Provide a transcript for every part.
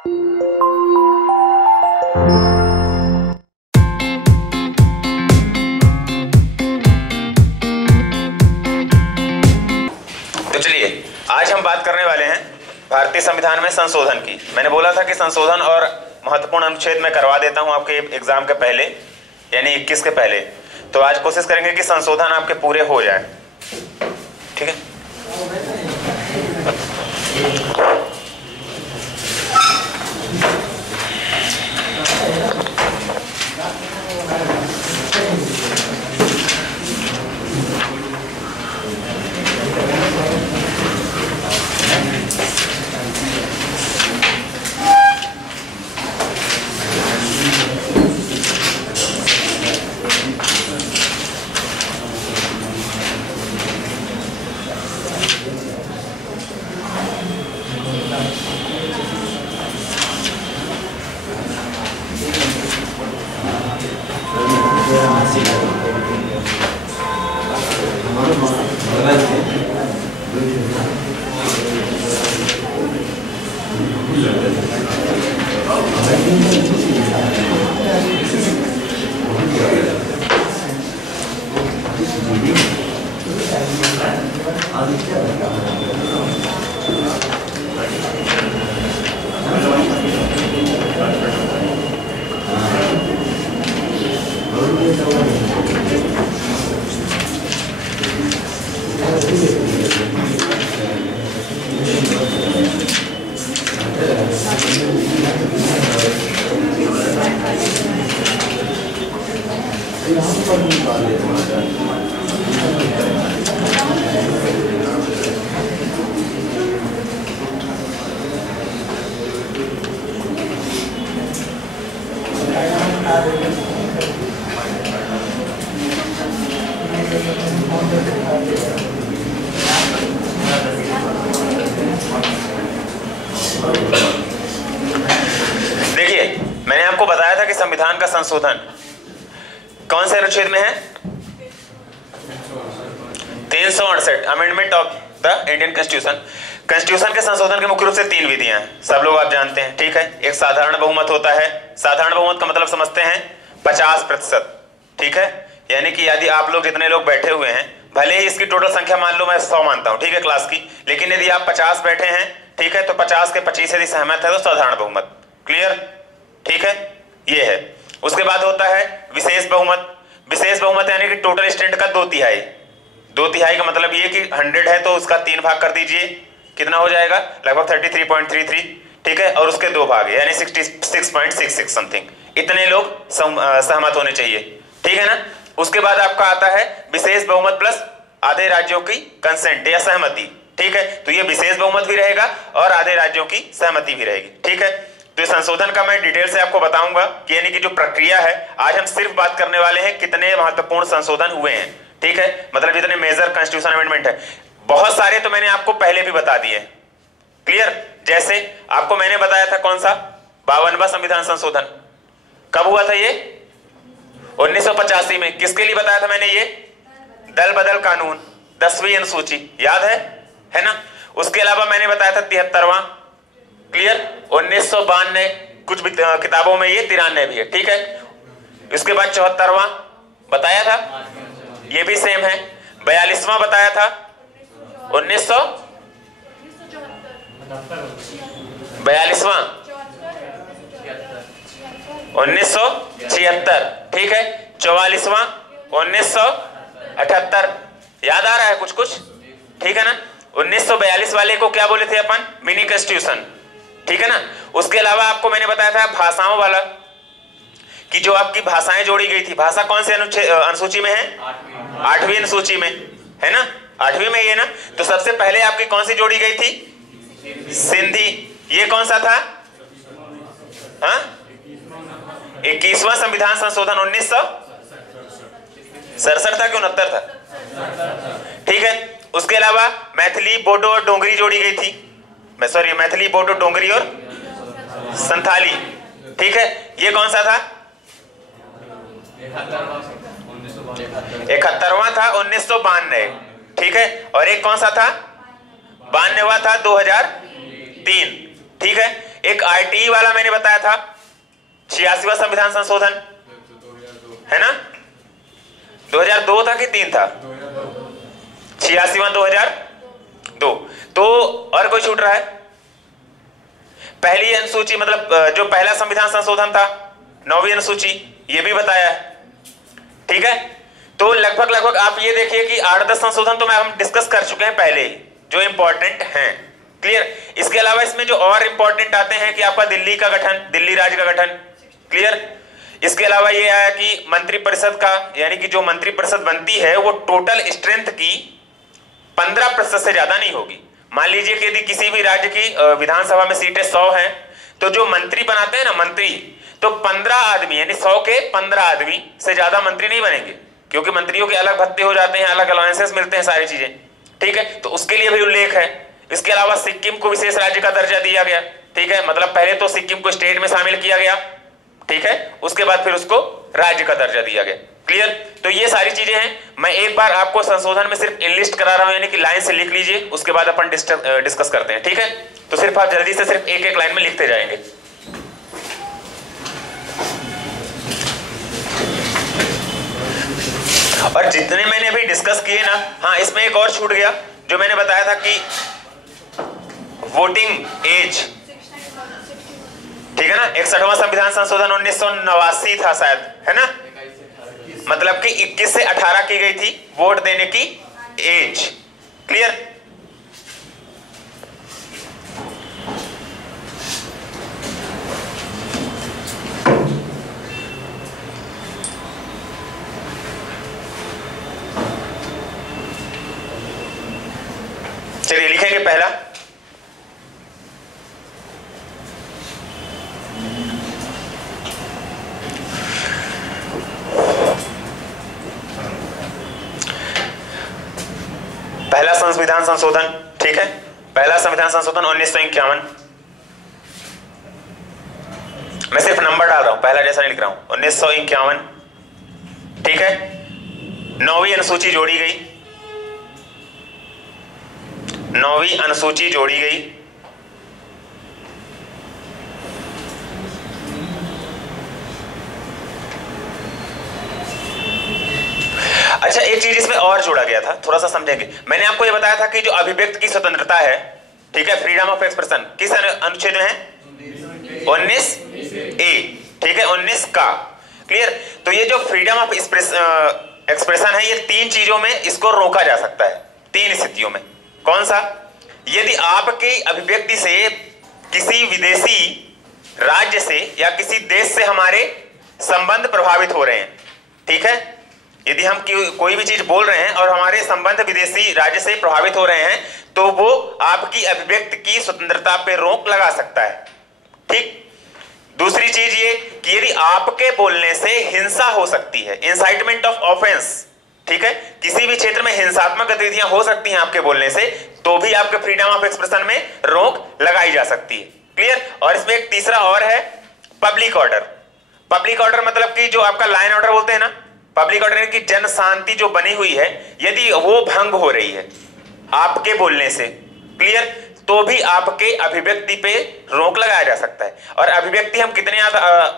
तो चलिए आज हम बात करने वाले हैं भारतीय संविधान में संशोधन की। मैंने बोला था कि संशोधन और महत्वपूर्ण अनुच्छेद में करवा देता हूं आपके एग्जाम के पहले, यानी 21 के पहले। तो आज कोशिश करेंगे कि संशोधन आपके पूरे हो जाए, ठीक है। देखिए, मैंने आपको बताया था कि संविधान का संशोधन कौन से अनुच्छेद में है? 368 amendment of the Indian constitution. Constitution के संशोधन के मुख्य रूप से 3 विधियां हैं, सब लोग आप जानते हैं, ठीक है। एक साधारण बहुमत होता है। साधारण बहुमत का मतलब समझते हैं 50%, ठीक है। यानी कि यदि आप लोग जितने लोग बैठे हुए हैं, भले ही इसकी टोटल संख्या मान लो मैं 100 मानता हूं, ठीक है, क्लास की, लेकिन यदि आप 50 बैठे हैं, ठीक है, तो 50 के 25 यदि सहमत है तो साधारण बहुमत। क्लियर, ठीक है, ये है। उसके बाद होता है विशेष बहुमत। विशेष बहुमत यानी कि टोटल स्टैंड का 2/3। 2/3 का मतलब ये कि 100 है तो उसका 3 भाग कर दीजिए, कितना हो जाएगा? लगभग 33.33, ठीक है। और उसके 2 भाग यानी 66.66 समथिंग, इतने लोग सहमत होने चाहिए, ठीक है ना। उसके बाद आपका आता है विशेष बहुमत प्लस आधे राज्यों की कंसेंट या सहमति, ठीक है। तो ये विशेष बहुमत भी रहेगा और आधे राज्यों की सहमति भी रहेगी, ठीक है। तो संशोधन का मैं डिटेल से आपको बताऊंगा कि यानी कि जो प्रक्रिया है, आज हम सिर्फ बात करने वाले हैं कितने महत्वपूर्ण संशोधन हुए हैं, ठीक है। मतलब जितने मेजर कॉन्स्टिट्यूशन अमेंडमेंट है, बहुत सारे तो मैंने आपको पहले भी बता दिए। क्लियर, जैसे आपको मैंने बताया था कौन सा 52वां संविधान संशोधन कब हुआ था? ये 1985 में। किसके लिए बताया था मैंने? ये दल बदल कानून, 10वीं अनुसूची, याद है ना। उसके अलावा मैंने बताया था 73वां, क्लियर, 1992, कुछ किताबों में ये 93 भी है, ठीक है। इसके बाद 74वां बताया था, ये भी सेम है। 42वां बताया था 42वां 1976, ठीक है। 44वां 1978, याद आ रहा है कुछ कुछ, ठीक है ना। 1942 वाले को क्या बोले थे अपन? मिनी कॉन्स्टिट्यूशन, ठीक है ना। उसके अलावा आपको मैंने बताया था भाषाओं वाला, कि जो आपकी भाषाएं जोड़ी गई थी। भाषा कौन से अनुसूची में है? 8वीं अनुसूची में है ना, 8वीं में ये ना। तो सबसे पहले आपकी कौन सी जोड़ी गई थी? सिंधी। ये कौन सा था? हाँ, 21वां संविधान संशोधन 1967 था कि 69 था, ठीक है। उसके अलावा मैथिली, बोडो और डोगरी जोड़ी गई थी, सॉरी, मैथिली, बोडो, डोगरी और संथाली, ठीक है। ये कौन सा था? 71वां था 1992, ठीक है। और एक कौन सा था? 92वां था 2003, ठीक है। एक आरटीई वाला मैंने बताया था 86वां संविधान संशोधन, है ना? 2002 था कि 3 था? 86वां 2002। तो और कोई छूट रहा है? पहली अनुसूची मतलब जो पहला संविधान संशोधन था 9वीं अनुसूची, ये भी बताया है, ठीक है? तो लगभग आप ये देखिए कि 8-10 संशोधन तो हम डिस्कस कर चुके हैं पहले ही, जो इंपॉर्टेंट हैं। क्लियर? इसके अलावा इसमें जो और इंपॉर्टेंट आते हैं कि आपका दिल्ली का गठन, दिल्ली राज्य का गठन। क्लियर? इसके अलावा ये आया कि मंत्रिपरिषद का, यानी कि जो मंत्रिपरिषद बनती है वो टोटल स्ट्रेंथ की 15% से ज्यादा नहीं होगी। मान लीजिए कि यदि किसी भी राज्य की विधानसभा में सीटें 100 हैं, तो जो मंत्री बनाते हैं ना मंत्री, तो 15 आदमी यानी 100 के 15 आदमी से ज्यादा मंत्री नहीं बनेंगे, क्योंकि मंत्रियों के अलग भत्ते हो जाते हैं, अलग अलाउंसेस मिलते हैं, सारी चीजें, ठीक है? तो उसके लिए भी उल्लेख है। इसके अलावा सिक्किम को विशेष राज्य का दर्जा दिया गया, ठीक है? मतलब पहले तो सिक्किम को स्टेट में शामिल किया गया, ठीक है? उसके बाद फिर उसको राज्य का दर्जा दिया गया। क्लियर? तो ये सारी चीजें हैं। मैं एक बार आपको संशोधन में सिर्फ इनलिस्ट करा रहा हूं, यानी कि लाइन से लिख लीजिए, उसके बाद अपन डिस्कस करते हैं, ठीक है? तो सिर्फ आप जल्दी से सिर्फ एक एक लाइन में लिखते जाएंगे। और जितने मैंने अभी डिस्कस किए ना, हाँ इसमें एक और छूट गया जो मैंने बताया था कि वोटिंग एज, ठीक है ना? 61वां संविधान संशोधन 1989 था शायद, है ना? मतलब कि 21 से 18 की गई थी वोट देने की एज। क्लियर? चलिए लिखेंगे पहला, पहला संविधान संशोधन, ठीक है? पहला संविधान संशोधन 1951। मैं सिर्फ नंबर डाल रहा हूं, पहला जैसा नहीं लिख रहा हूं। 1951, ठीक है? 9वीं अनुसूची जोड़ी गई, 9वीं अनुसूची जोड़ी गई। अच्छा, एक चीज इसमें और जोड़ा गया था, थोड़ा सा समझेंगे। मैंने आपको ये बताया था कि जो अभिव्यक्ति की स्वतंत्रता है, ठीक है, फ्रीडम ऑफ एक्सप्रेशन, किस अनुच्छेद में है? 19A, ठीक है, 19 का। क्लियर? तो ये जो फ्रीडम ऑफ एक्सप्रेशन है, ये 3 चीजों में इसको रोका जा सकता है, 3 स्थितियों में। कौन सा? यदि आपकी अभिव्यक्ति से किसी विदेशी राज्य से या किसी देश से हमारे संबंध प्रभावित हो रहे हैं, ठीक है? यदि हम कोई भी चीज बोल रहे हैं और हमारे संबंध विदेशी राज्य से प्रभावित हो रहे हैं, तो वो आपकी अभिव्यक्ति की स्वतंत्रता पे रोक लगा सकता है, ठीक? दूसरी चीज ये कि यदि आपके बोलने से हिंसा हो सकती है, इंसाइटमेंट ऑफ ऑफेंस, ठीक है, किसी भी क्षेत्र में हिंसात्मक गतिविधियां हो सकती हैं आपके बोलने से, तो भी आपके फ्रीडम ऑफ एक्सप्रेशन में रोक लगाई जा सकती है। क्लियर? और इसमें एक तीसरा और है, पब्लिक ऑर्डर। पब्लिक ऑर्डर मतलब कि जो आपका लाइन ऑर्डर बोलते हैं ना, पब्लिक ऑर्डर की जन शांति जो बनी हुई है, यदि वो भंग हो रही है आपके बोलने से, क्लियर, तो भी आपके अभिव्यक्ति पे रोक लगाया जा सकता है। और अभिव्यक्ति हम कितने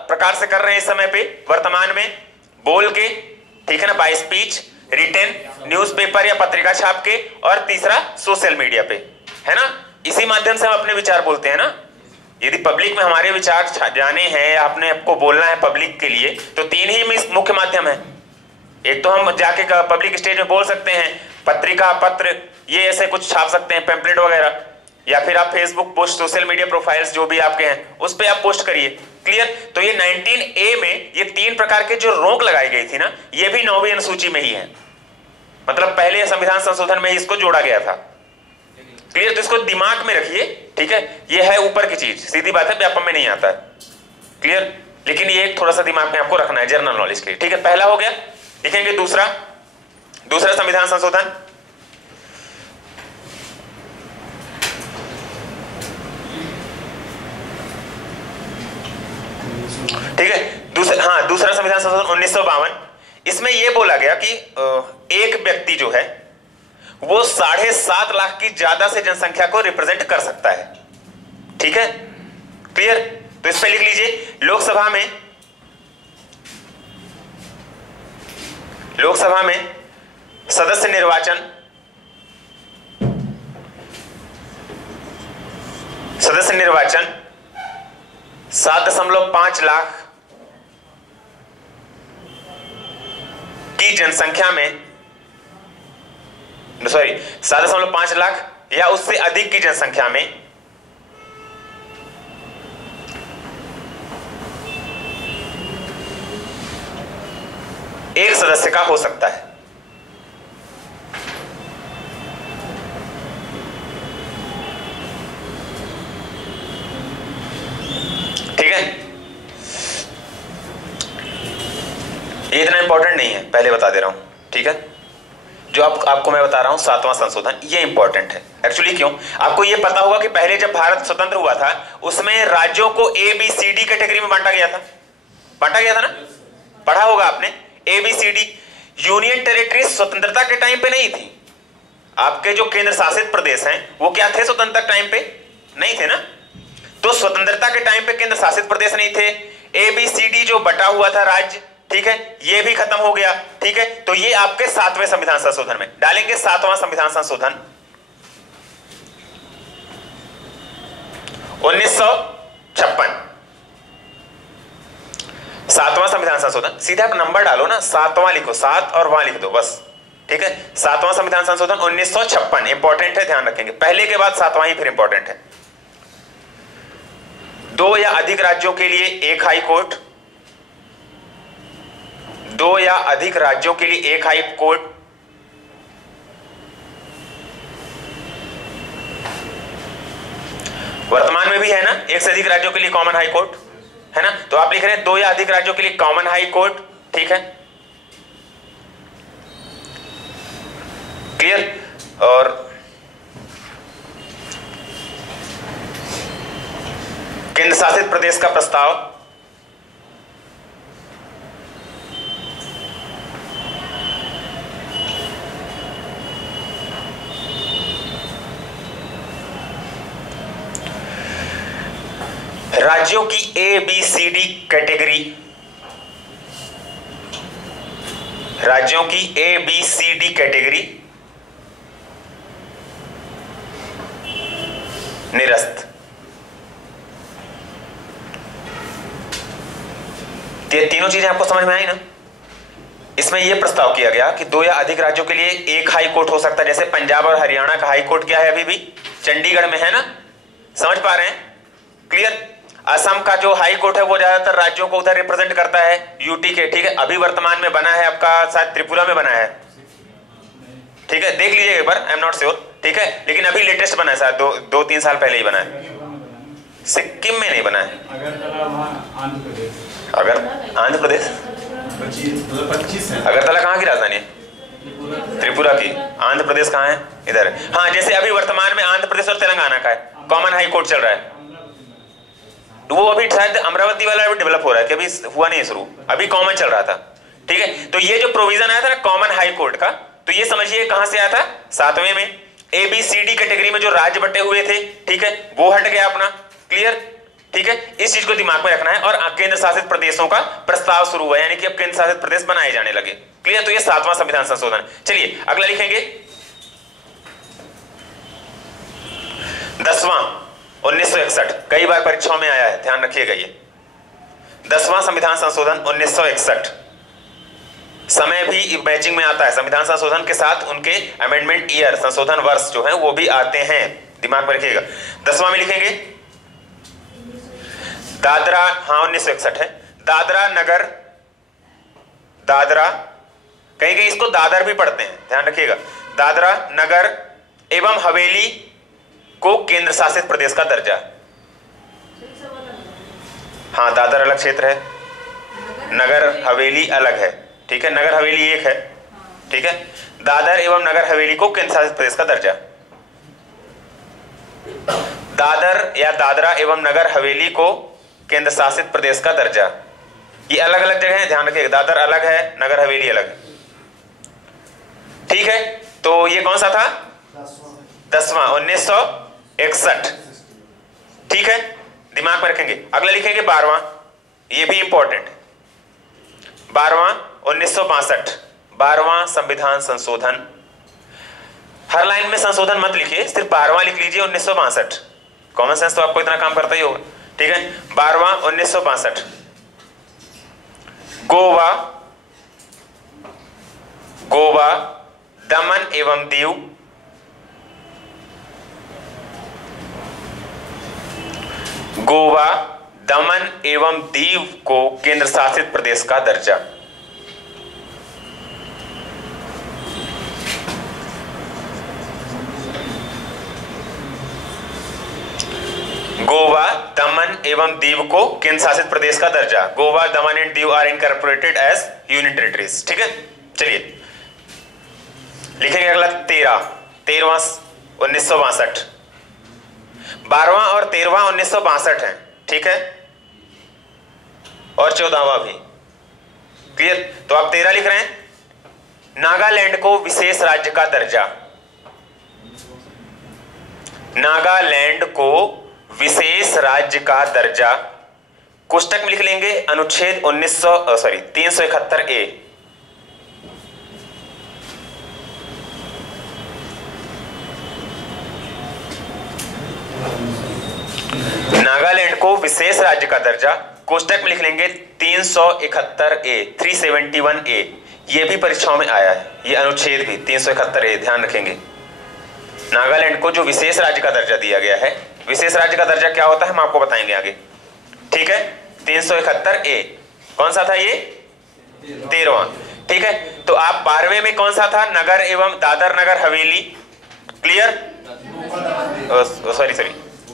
प्रकार से कर रहे हैं इस समय पे, वर्तमान में? बोल के, ठीक है ना, बाय स्पीच, रिटन, न्यूज़पेपर या पत्रिका छाप के, और तीसरा सोशल मीडिया पे, है ना? इसी माध्यम से हम अपने विचार बोलते हैं ना। यदि पब्लिक में हमारे विचार जाने हैं, आपने आपको बोलना है पब्लिक के लिए, तो 3 ही मुख्य माध्यम है। एक तो हम जाके पब्लिक स्टेज में बोल सकते हैं, पत्रिका, पत्र, ये ऐसे कुछ छाप सकते हैं, पैम्पलेट वगैरह, या फिर आप Facebook post, social media profiles जो भी आपके हैं उस पे आप पोस्ट करिए। क्लियर? तो ये 19A में ये 3 प्रकार के जो रोक लगाई गई थी ना, ये भी 9वीं अनुसूची में ही है, मतलब पहले संविधान संशोधन में ही इसको जोड़ा गया था। क्लियर? तो इसको दिमाग में रखिए, ठीक है? ये है ऊपर की चीज, सीधी बात है, व्यापम में नहीं आता है। क्लियर? लेकिन ये थोड़ा सा दिमाग में आपको रखना है जनरल नॉलेज के, ठीक है? पहला हो गया। लिखेंगे दूसरा संविधान संशोधन, ठीक है? दूसरा संविधान संशोधन 1952। इसमें यह बोला गया कि एक व्यक्ति जो है वो 7.5 लाख की ज्यादा से जनसंख्या को रिप्रेजेंट कर सकता है, ठीक है? क्लियर? तो इस पे लिख लीजिए लोकसभा में सदस्य निर्वाचन 7.5 लाख की जनसंख्या में, 7.5 लाख या उससे अधिक की जनसंख्या में एक सदस्य का हो सकता है। ठीक है, ये इतना इंपॉर्टेंट नहीं है, पहले बता दे रहा हूं। ठीक है, जो आपको मैं बता रहा हूं 7वां संशोधन, ये इंपॉर्टेंट है एक्चुअली। क्यों? आपको ये पता होगा कि पहले जब भारत स्वतंत्र हुआ था उसमें राज्यों को ABCD कैटेगरी में बांटा गया था ना, पढ़ा होगा आपने। ABCD यूनियन टेरिटरी स्वतंत्रता के टाइम पे नहीं थी। आपके जो केंद्र शासित प्रदेश हैं वो क्या थे? स्वतंत्रता टाइम पे नहीं थे ना। तो स्वतंत्रता के टाइम पे केंद्र शासित प्रदेश नहीं थे। ABCD जो बटा हुआ था राज्य, ठीक है, ये भी खत्म हो गया। ठीक है, तो ये आपके 7वें संविधान संशोधन में डालेंगे। 7वां संविधान संशोधन 1956, 7वां संविधान संशोधन। सीधे आप नंबर डालो ना, 7वां लिखो, 7 और वहां लिख दो बस। ठीक है, 7वां संविधान संशोधन 1956 इंपॉर्टेंट है, ध्यान रखेंगे। पहले के बाद 7वां ही फिर इंपॉर्टेंट है। 2 या अधिक राज्यों के लिए एक हाई कोर्ट, 2 या अधिक राज्यों के लिए एक हाई कोर्ट, वर्तमान में भी है ना, एक से अधिक राज्यों के लिए कॉमन हाई कोर्ट है ना। तो आप लिख रहे हैं 2 या अधिक राज्यों के लिए कॉमन हाई कोर्ट। ठीक है, क्लियर? और केंद्र शासित प्रदेश का प्रस्ताव राज्यों की ABCD कैटेगरी, राज्यों की ABCD कैटेगरी निरस्त। ये तीनों चीजें आपको समझ में आई ना। इसमें यह प्रस्ताव किया गया कि 2 या अधिक राज्यों के लिए एक हाई कोर्ट हो सकता है। जैसे पंजाब और हरियाणा का हाई कोर्ट क्या है? अभी भी चंडीगढ़ में है ना, समझ पा रहे हैं? क्लियर? असम का जो हाई कोर्ट है वो ज्यादातर राज्यों को उधर रिप्रेजेंट करता है, यूटी के। ठीक है, अभी वर्तमान में बना है आपका शायद त्रिपुरा में बना है। ठीक है, देख लीजिए एक बार, आई एम नॉट श्योर। ठीक है, लेकिन अभी लेटेस्ट बना है, शायद 2-3 साल पहले ही बना है। सिक्किम में नहीं बना है। अगर आंध्र प्रदेश, अगरतला कहाँ की राजधानी है? त्रिपुरा की। आंध्र प्रदेश कहाँ है? इधर है। हाँ, जैसे अभी वर्तमान में आंध्र प्रदेश और तेलंगाना का है कॉमन हाई कोर्ट चल रहा है। वो अभी शायद अमरावती वाला अभी डेवलप हो रहा है कि अभी हुआ नहीं शुरू, अभी कॉमन चल रहा था। ठीक है, तो ये जो प्रोविजन आया था ना कॉमन हाई कोर्ट का, तो ये समझिए कहां से आया था? 7वें में। ABCD कैटेगरी में जो राज्य बटे हुए थे, ठीक है, वो हट गया अपना। क्लियर? ठीक है, इस चीज को दिमाग में रखना है। और केंद्र शासित प्रदेशों का प्रस्ताव शुरू हुआ, यानी कि अब केंद्र शासित प्रदेश बनाए जाने लगे। क्लियर? तो ये 7वां संविधान संशोधन। चलिए अगला लिखेंगे 10वां 1961। कई बार परीक्षाओं में आया है, ध्यान रखिएगा। ये 10वां संविधान संशोधन 1961, समय भी मैचिंग में आता है। संविधान संशोधन के साथ उनके अमेंडमेंट ईयर, संशोधन वर्ष जो है वो भी आते हैं, दिमाग में रखिएगा। 10वां में लिखेंगे दादरा, हाँ 1961 है। दादरा नगर, दादरा, कहीं कहीं इसको दादर भी पढ़ते हैं, ध्यान रखिएगा। दादरा नगर एवं हवेली को केंद्र शासित प्रदेश का दर्जा। हाँ, दादर अलग क्षेत्र है, नगर हवेली अलग है। ठीक है, नगर हवेली एक है। ठीक है, दादर एवं नगर हवेली को केंद्र शासित प्रदेश का दर्जा। दादर या दादरा एवं नगर हवेली को केंद्र शासित प्रदेश का दर्जा। ये अलग अलग जगह है, ध्यान रखिएगा। दादर अलग है, नगर हवेली अलग है। ठीक है, तो ये कौन सा था? 10वां 1961। ठीक है, दिमाग में रखेंगे। अगला लिखेंगे 12वां, ये भी इंपॉर्टेंट। 12वां 1962, 12वां संविधान संशोधन। हर लाइन में संशोधन मत लिखिए, सिर्फ 12वां लिख लीजिए 1962। कॉमन सेंस तो आपको इतना काम करता ही होगा, ठीक है। 12वां 1962, गोवा, दमन एवं दीव, गोवा, दमन एवं दीव को केंद्र शासित प्रदेश का दर्जा। गोवा, दमन एवं दीव को केंद्र शासित प्रदेश का दर्जा। Goa, Daman and Diu are incorporated as union territories, ठीक है। चलिए लिखेंगे अगला 13वां 1962। 12वां और 13वां 1962 है, ठीक है, और 14वां भी। क्लियर? तो आप 13 लिख रहे हैं, नागालैंड को विशेष राज्य का दर्जा। नागालैंड को विशेष राज्य का दर्जा, कोष्टक में लिख लेंगे अनुच्छेद 371A। नागालैंड को विशेष राज्य का दर्जा, कोष्टक में लिख लेंगे 371A, 371A। यह भी परीक्षाओं में आया है, यह अनुच्छेद भी 371A, ध्यान रखेंगे। नागालैंड को जो विशेष राज्य का दर्जा दिया गया है, विशेष राज्य का दर्जा क्या होता है हम आपको बताएंगे आगे, ठीक है। 371A कौन सा था? ये 13वां, ठीक है। तो आप 12वें में कौन सा था? नगर एवं दादर नगर हवेली। क्लियर? सॉरी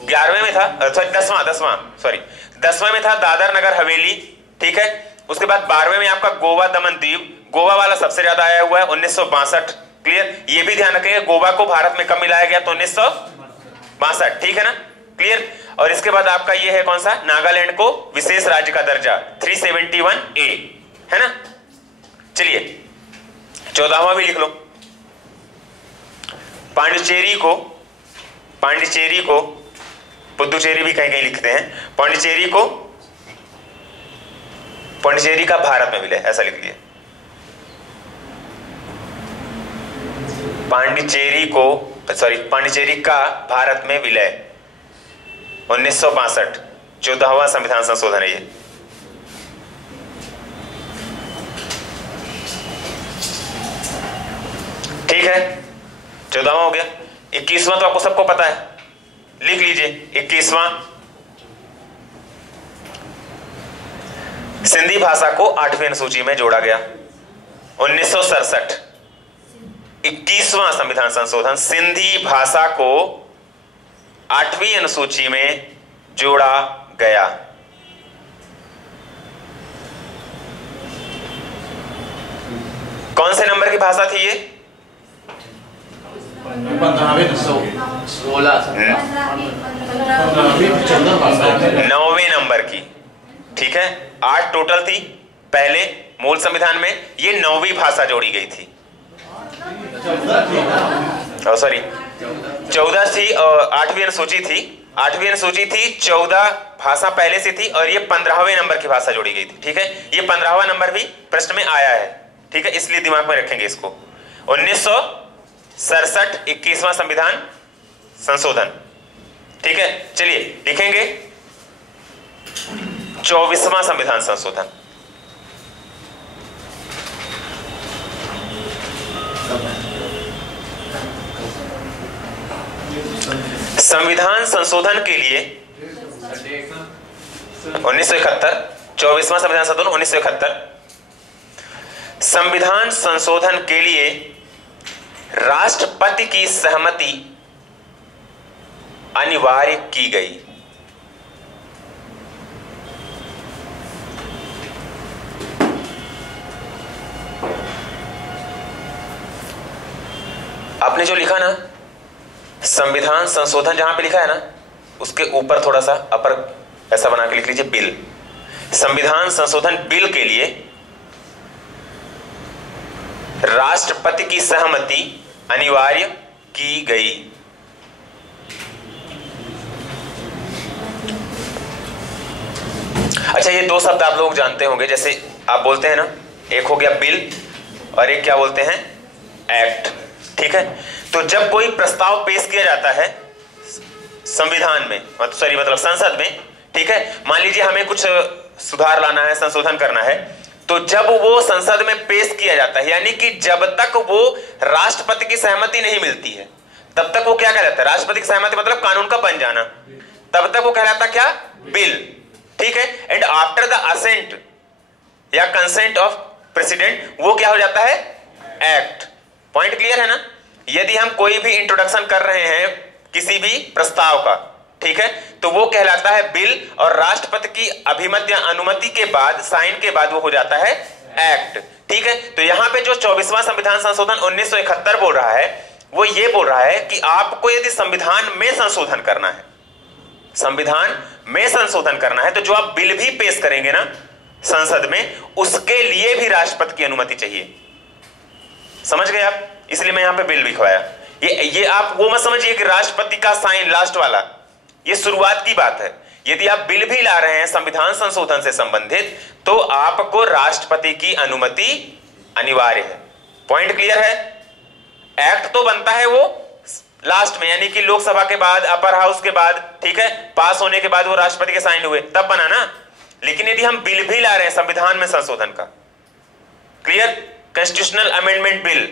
11वें में था, सॉरी 10वां में था दादर नगर हवेली, ठीक है। उसके बाद 12वें में आपका गोवा, दमन, दीव। गोवा वाला सबसे ज्यादा आया हुआ है 1962। क्लियर? ये भी ध्यान रखेंगे, गोवा को भारत में कब मिलाया गया? तो 1962, ठीक है ना। क्लियर? और इसके बाद आपका ये है कौन सा? नागालैंड को विशेष राज्य का दर्जा, 371A, है ना। चलिए 14वां भी लिख लो। पांडिचेरी को पुदुचेरी भी कहीं कहीं लिखते हैं। पांडिचेरी का भारत में विलय, ऐसा लिख दिया। पांडिचेरी का भारत में विलय 1962, 14वां संविधान संशोधन है ये। ठीक है, 14वां हो गया। 21वां तो आपको सबको पता है, लिख लीजिए 21वां, सिंधी भाषा को 8वीं अनुसूची में जोड़ा गया 1967। 21वां संविधान संशोधन, सिंधी भाषा को 8वीं अनुसूची में जोड़ा गया। कौन से नंबर की भाषा थी ये? 9वें नंबर की, ठीक है। 8 टोटल थी पहले मूल संविधान में, ये 9वीं भाषा जोड़ी गई थी। सॉरी 14 थी, 8वीं अनुसूची थी। 8वीं अनुसूची थी, 14 भाषा पहले से थी, और ये 15वें नंबर की भाषा जोड़ी गई थी, ठीक है। ये 15वां नंबर भी प्रश्न में आया है, ठीक है, इसलिए दिमाग में रखेंगे इसको। 1967 21वां संविधान संशोधन, ठीक है। चलिए लिखेंगे 24वां संविधान संशोधन। संविधान संशोधन के लिए 1971, 24वां संविधान संशोधन 1971। संविधान संशोधन के लिए राष्ट्रपति की सहमति अनिवार्य की गई। आपने जो लिखा ना संविधान संशोधन, जहां पे लिखा है ना उसके ऊपर थोड़ा सा अपर ऐसा बना के लिख लीजिए बिल। संविधान संशोधन बिल के लिए राष्ट्रपति की सहमति अनिवार्य की गई। अच्छा, ये दो शब्द आप लोग जानते होंगे, जैसे आप बोलते हैं ना, एक हो गया बिल और एक क्या बोलते हैं, एक्ट। ठीक है, तो जब कोई प्रस्ताव पेश किया जाता है संविधान में, मतलब संसद में, ठीक है, मान लीजिए हमें कुछ सुधार लाना है, संशोधन करना है, तो जब वो संसद में पेश किया जाता है, यानी कि जब तक वो राष्ट्रपति की सहमति नहीं मिलती है तब तक वो क्या कहलाता है, राष्ट्रपति की सहमति मतलब कानून का बन जाना, तब तक वो कहलाता क्या, बिल। ठीक है, एंड आफ्टर द असेंट या कंसेंट ऑफ प्रेसिडेंट वो क्या हो जाता है, एक्ट। पॉइंट क्लियर है ना? यदि हम कोई भी इंट्रोडक्शन कर रहे हैं किसी भी प्रस्ताव का, ठीक है, तो वो कहलाता है बिल, और राष्ट्रपति की अभिमत या अनुमति के बाद, साइन के बाद वो हो जाता है एक्ट। ठीक है, तो यहां पे जो 24वां संविधान संशोधन 1971 बोल रहा है, वो ये बोल रहा है कि आपको यदि संविधान में संशोधन करना है, संविधान में संशोधन करना है, तो जो आप बिल भी पेश करेंगे ना संसद में, उसके लिए भी राष्ट्रपति की अनुमति चाहिए। समझ गए आप? इसलिए मैं यहां पे बिल लिखवाया। ये आप वो मत समझिए कि राष्ट्रपति का साइन लास्ट वाला, ये शुरुआत की बात है। यदि आप बिल भी ला रहे हैं संविधान संशोधन से संबंधित, तो आपको राष्ट्रपति की अनुमति अनिवार्य है। पॉइंट क्लियर है? एक्ट तो बनता है वो लास्ट में, यानी कि लोकसभा के बाद, अपर हाउस के बाद, ठीक है, पास होने के बाद वो राष्ट्रपति के साइन हुए तब बना ना। लेकिन यदि हम बिल भी ला रहे हैं संविधान में संशोधन का, क्लियर, कॉन्स्टिट्यूशनल अमेंडमेंट बिल,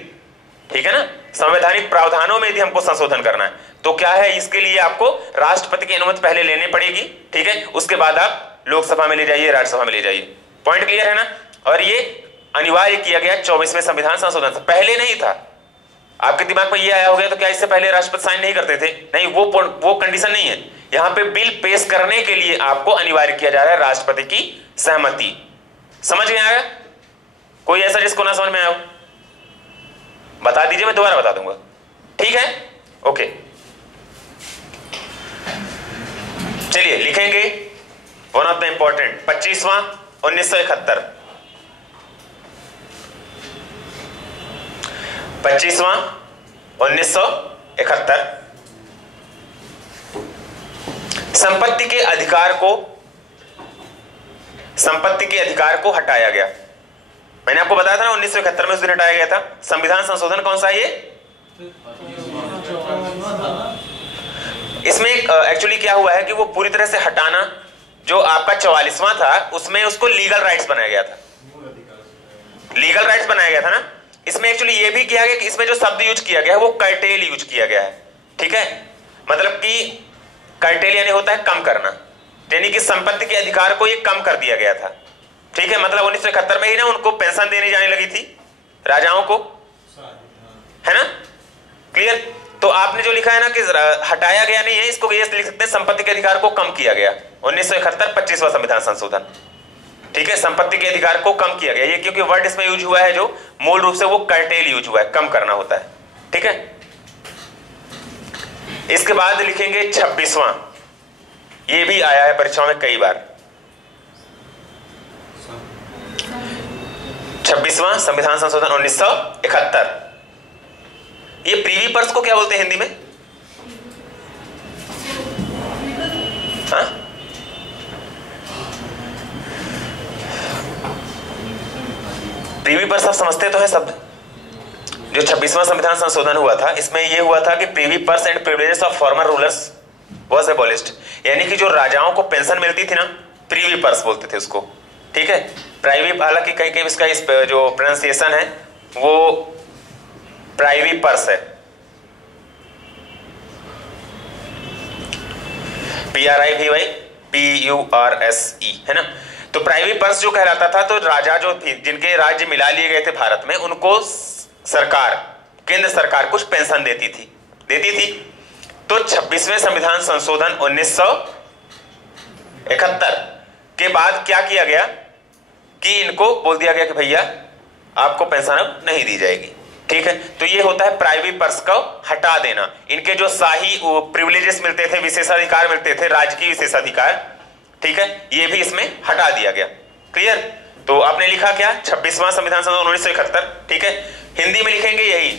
ठीक है ना, संवैधानिक प्रावधानों में यदि हमको संशोधन करना है, तो क्या है, इसके लिए आपको राष्ट्रपति की अनुमति पहले लेनी पड़ेगी। ठीक है, उसके बाद आप लोकसभा में ले जाइए, राज्यसभा में ले जाइए। पॉइंट क्लियर है ना? और ये अनिवार्य किया गया 24वें संविधान संशोधन से, पहले नहीं था। आपके दिमाग में ये आया हो गया तो क्या इससे पहले राष्ट्रपति साइन नहीं करते थे? नहीं, वो कंडीशन नहीं है। यहां पे बिल पेश करने के लिए आपको अनिवार्य किया जा रहा है राष्ट्रपति की सहमति। समझ में आया? कोई ऐसा जिसको ना समझ में आया हो बता दीजिए, मैं दोबारा बता दूंगा। ठीक है, ओके, चलिए लिखेंगे वन ऑफ द इंपॉर्टेंट 25वां 1971, 25वां 1971 संपत्ति के अधिकार को हटाया गया। मैंने आपको बताया था ना 1971 में उस दिन हटाया गया था। संविधान संशोधन कौन सा है ये? इसमें एक्चुअली क्या हुआ है कि वो पूरी तरह से हटाना, जो आपका 44वां था उसमें उसको लीगल राइट्स बनाया गया था, लीगल राइट्स बनाया गया था ना। इसमें एक्चुअली ये भी किया गया कि इसमें जो शब्द यूज किया गया है वो कर्टेल यूज किया गया है। ठीक है, मतलब कि कर्टेल यानी होता है कम करना, यानी कि संपत्ति के अधिकार को ये कम कर दिया गया था। ठीक है, मतलब 1971 में ही ना उनको पेंशन देने जाने लगी थी राजाओं को, है ना? क्लियर? तो आपने जो लिखा है ना कि हटाया गया नहीं है, इसको ये लिख सकते हैं संपत्ति के अधिकार को कम किया गया। 1971 25वां संविधान संशोधन। ठीक है, संपत्ति के अधिकार को कम किया गया, ये क्योंकि वर्ड इसमें यूज हुआ है जो मूल रूप से वो कर्टेल यूज हुआ है, कम करना होता है। ठीक है, इसके बाद लिखेंगे 26वां, ये भी आया है परीक्षाओं में कई बार। 26वां संविधान संशोधन 1971। ये प्रीवी पर्स को क्या बोलते हैं हिंदी में? हाँ, प्रीवी पर्स आप समझते तो है शब्द। जो 26वां संविधान संशोधन हुआ था, इसमें यह हुआ था कि Privi purse and privileges of former rulers was abolished, यानी कि जो राजाओं को पेंशन मिलती थी ना, प्रीवी पर्स बोलते थे उसको। ठीक है, प्राइवी, हालांकि कहीं कहीं इसका जो प्रोनाउंसिएशन है वो प्राइवी पर्स है, PRIVYPURSE, है ना। तो प्राइवी पर्स जो कहलाता था, तो राजा जो थी, जिनके राज्य मिला लिए गए थे भारत में, उनको सरकार, केंद्र सरकार कुछ पेंशन देती थी। तो 26वें संविधान संशोधन 1971 के बाद क्या किया गया कि इनको बोल दिया गया कि भैया आपको पेंशन अब नहीं दी जाएगी। ठीक है, तो ये होता है प्राइवी पर्स को हटा देना। इनके जो शाही प्रिविलेजेस मिलते थे, विशेषाधिकार मिलते थे, राजकीय विशेषाधिकार, ठीक है, ये भी इसमें हटा दिया गया। क्लियर? तो आपने लिखा क्या? 26वां संविधान संशोधन 1971। ठीक है, हिंदी में लिखेंगे यही,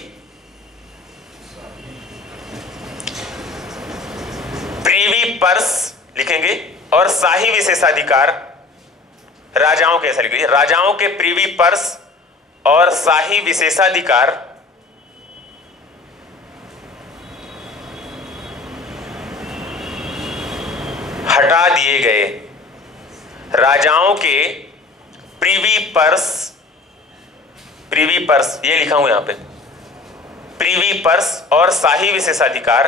प्रीवी पर्स लिखेंगे और शाही विशेषाधिकार राजाओं के, ऐसा लिख लीजिए, राजाओं के प्रीवी पर्स और शाही विशेषाधिकार हटा दिए गए। राजाओं के प्रीवी पर्स ये लिखा हूं यहां पे, प्रीवी पर्स और शाही विशेषाधिकार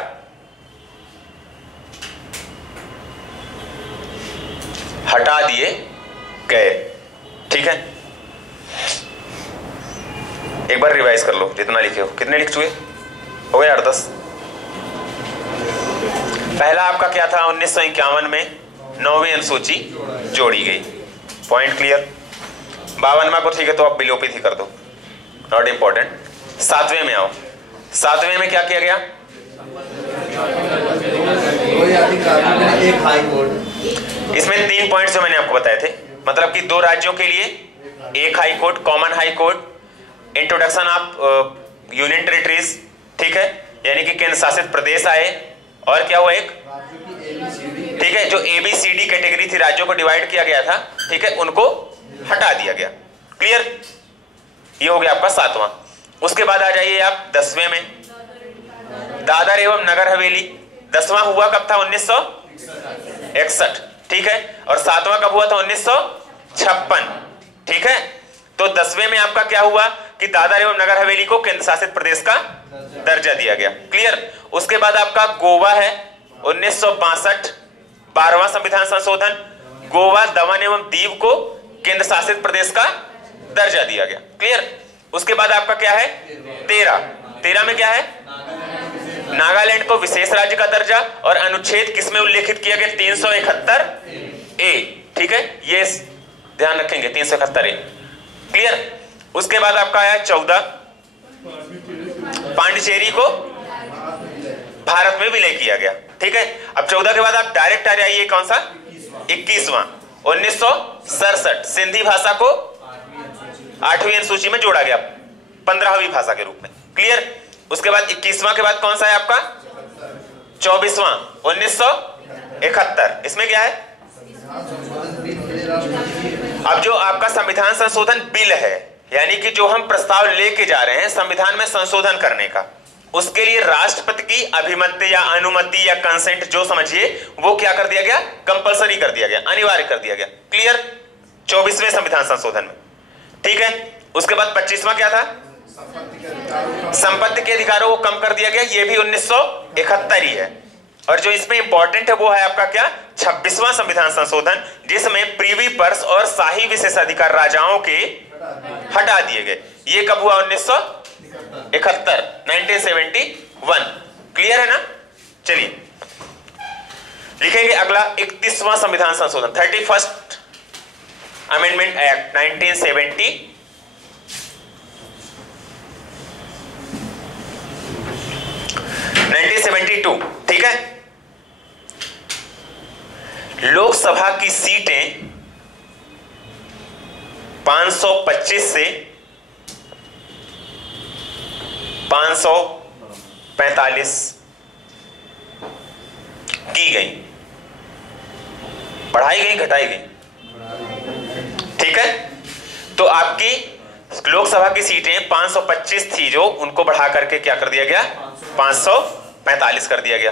हटा दिए गए। ठीक है, एक बार रिवाइज कर लो जितना लिखे हो। कितने लिख चुके हो गए? 8-10। पहला आपका क्या था? 1951 में 9वीं अनुसूची जोड़ी गई। Point clear. 52वां को ठीक है तो आप विलोपित ही कर दो, नॉट इंपॉर्टेंट। 7वें में आओ। 7वें में क्या किया गया? एक हाई कोर्ट। इसमें 3 पॉइंट्स जो मैंने आपको बताए थे, मतलब कि 2 राज्यों के लिए एक high court, common high court, introduction of union territories, ठीक है, यानी कि केंद्र शासित प्रदेश आए, और क्या हुआ एक, ठीक है, जो ABCD कैटेगरी थी, राज्यों को डिवाइड किया गया था, ठीक है, उनको हटा दिया गया। क्लियर? ये हो गया आपका 7वां। उसके बाद आ जाइए आप 10वें में, दादर एवं नगर हवेली। 10वां हुआ कब था? 1961, ठीक है, और 7वां कब हुआ था? 1956, ठीक है। तो 10वें में आपका क्या हुआ कि दादर एवं नगर हवेली को केंद्र शासित प्रदेश का दर्जा दिया गया। क्लियर? उसके बाद आपका गोवा है, 1962, 12वां संविधान संशोधन, गोवा, दमन एवं दीव को केंद्र शासित प्रदेश का दर्जा दिया गया। क्लियर? उसके बाद आपका क्या है? 13 में क्या है? नागालैंड को विशेष राज्य का दर्जा, और अनुच्छेद किसमें उल्लेखित किया गया? 371A, ठीक है, ये ध्यान रखेंगे, 371A। क्लियर? उसके बाद आपका आया 14, पांडिचेरी को भारत में विलय किया गया। ठीक है, अब 14 के बाद आप डायरेक्ट आ जाइए, कौन सा? 21वां, 1967, सिंधी भाषा को 8वीं अनुसूची में जोड़ा गया 15वीं भाषा के रूप में। क्लियर? उसके बाद 21वां के बाद कौन सा है आपका? 24वां, 1971। इसमें क्या है? अब जो आपका संविधान संशोधन बिल है, यानी कि जो हम प्रस्ताव लेके जा रहे हैं संविधान में संशोधन करने का, उसके लिए राष्ट्रपति की अभिमति या अनुमति या कंसेंट जो समझिए, वो क्या कर दिया गया? कंपलसरी कर दिया गया, अनिवार्य कर दिया गया। क्लियर? 24वें संविधान संशोधन में। ठीक है, उसके बाद 25वां क्या था? संपत्ति के अधिकारों को कम कर दिया गया, ये भी 1971 ही है। और जो इसमें इंपॉर्टेंट है वो है आपका क्या? 26वां संविधान संशोधन, जिसमें प्रीवी पर्स और शाही विशेषाधिकार राजाओं के हटा दिए गए। ये कब हुआ? 1971, 1971। क्लियर है ना? चलिए लिखेंगे अगला 31वां संविधान संशोधन, 31st अमेंडमेंट एक्ट 1972। ठीक है, लोकसभा की सीटें 525 से 545 की गई, बढ़ाई गई, घटाई गई। ठीक है, तो आपकी लोकसभा की सीटें 525 थी, जो उनको बढ़ा करके क्या कर दिया गया? 545 कर दिया गया।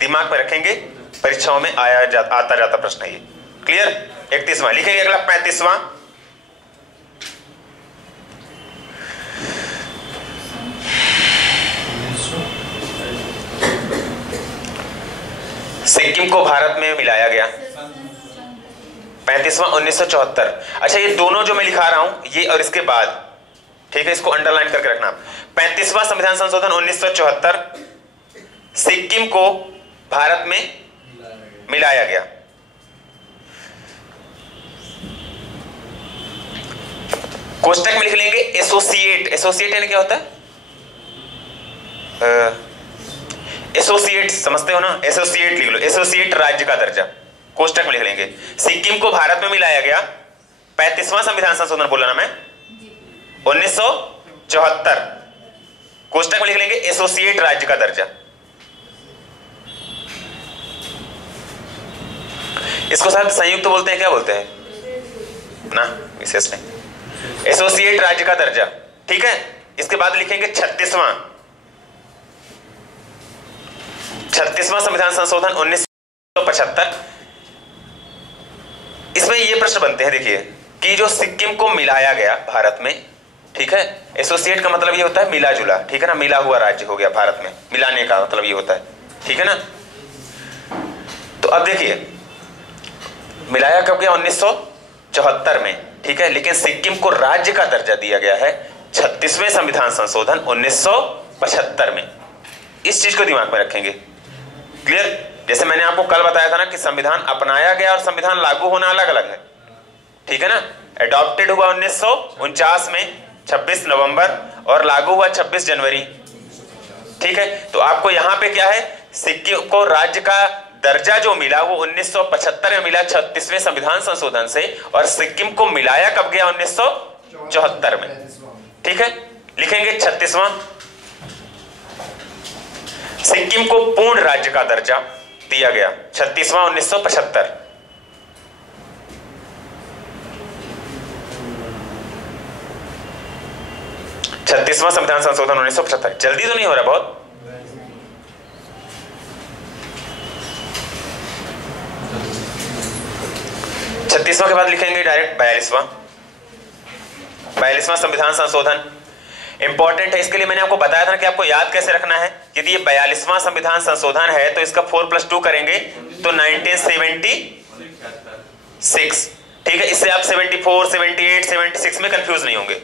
दिमाग में रखेंगे, परीक्षाओं में आता जाता प्रश्न है ये। क्लियर? 31वां लिखेंगे। अगला 35वां, सिक्किम को भारत में मिलाया गया। 35वां 1974। अच्छा, ये दोनों जो मैं लिखा रहा हूं, ये और इसके बाद, ठीक है, इसको अंडरलाइन करके रखना। 35वां संविधान संशोधन 1974, सिक्किम को भारत में मिलाया गया। कोष्टक में लिख लेंगे एसोसिएट। एसोसिएट यानी क्या होता है? एसोसिएट समझते हो ना? एसोसिएट लिख लो, एसोसिएट राज्य का दर्जा। कोष्टक में लिख लेंगे, सिक्किम को भारत में मिलाया गया। 35वां संविधान संशोधन बोला ना मैं, 1974। कोष्टक में लिख लेंगे एसोसिएट राज्य का दर्जा। इसको शायद संयुक्त बोलते हैं, क्या बोलते हैं? ना, विशेष नहीं, एसोसिएट राज्य का दर्जा, ठीक है। इसके बाद लिखेंगे 36वां संविधान संशोधन 1975। इसमें ये प्रश्न बनते हैं, देखिए, कि जो सिक्किम को मिलाया गया भारत में, ठीक है, एसोसिएट का मतलब ये होता है मिला जुला, ठीक है ना, मिला हुआ राज्य हो गया भारत में, मिलाने का मतलब ये होता है, ठीक है ना। तो अब देखिए, मिलाया कब गया? 1974 में, ठीक है, लेकिन सिक्किम को राज्य का दर्जा दिया गया है 36वें संविधान संशोधन 1975 में। इस चीज को दिमाग में रखेंगे, क्लियर। जैसे मैंने आपको कल बताया था ना कि संविधान अपनाया गया और संविधान लागू होना अलग अलग है, ठीक है ना। एडॉप्टेड हुआ 1949 में 26 नवंबर और लागू हुआ 26 जनवरी, ठीक है। तो आपको यहां पे क्या है, सिक्किम को राज्य का दर्जा जो मिला वो 1975 में मिला 36वें संविधान संशोधन से, और सिक्किम को मिलाया कब गया? 1974 में, ठीक है। लिखेंगे 36वां, सिक्किम को पूर्ण राज्य का दर्जा दिया गया 36वां 1975। छत्तीसवां संविधान संशोधन 1975। जल्दी तो नहीं हो रहा बहुत? छत्तीसवां के बाद लिखेंगे डायरेक्ट 42वां संविधान संशोधन। इंपॉर्टेंट है, इसके लिए मैंने आपको बताया था कि आपको याद कैसे रखना है। यदि ये 42वां संविधान संशोधन है तो इसका 4+2 करेंगे तो 1976, ठीक है। इससे आप 74, 78, 76 में कंफ्यूज नहीं होंगे,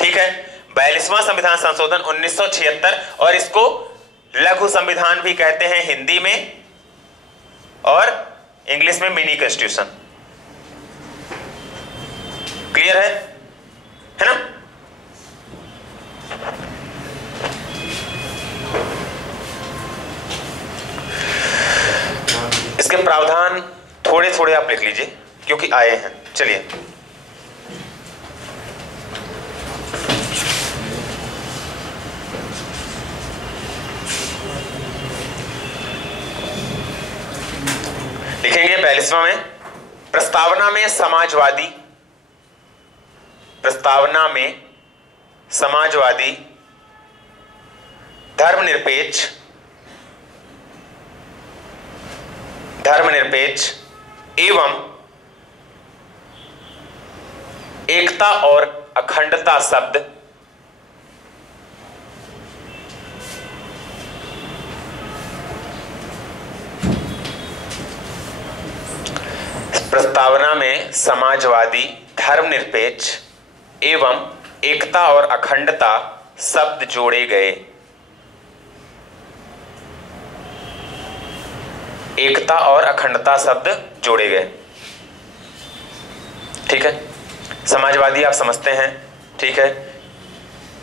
ठीक है। 42वां संविधान संशोधन 1976, और इसको लघु संविधान भी कहते हैं हिंदी में, और इंग्लिश में मिनी कॉन्स्टिट्यूशन। क्लियर है ना? इसके प्रावधान थोड़े थोड़े आप लिख लीजिए क्योंकि आए हैं। चलिए, लिखेंगे 42वां में, प्रस्तावना में समाजवादी, धर्मनिरपेक्ष एवं एकता और अखंडता शब्द प्रस्तावना में समाजवादी, धर्मनिरपेक्ष एवं एकता और अखंडता शब्द जोड़े गए। एकता और अखंडता शब्द जोड़े गए, ठीक है। समाजवादी आप समझते हैं, ठीक है।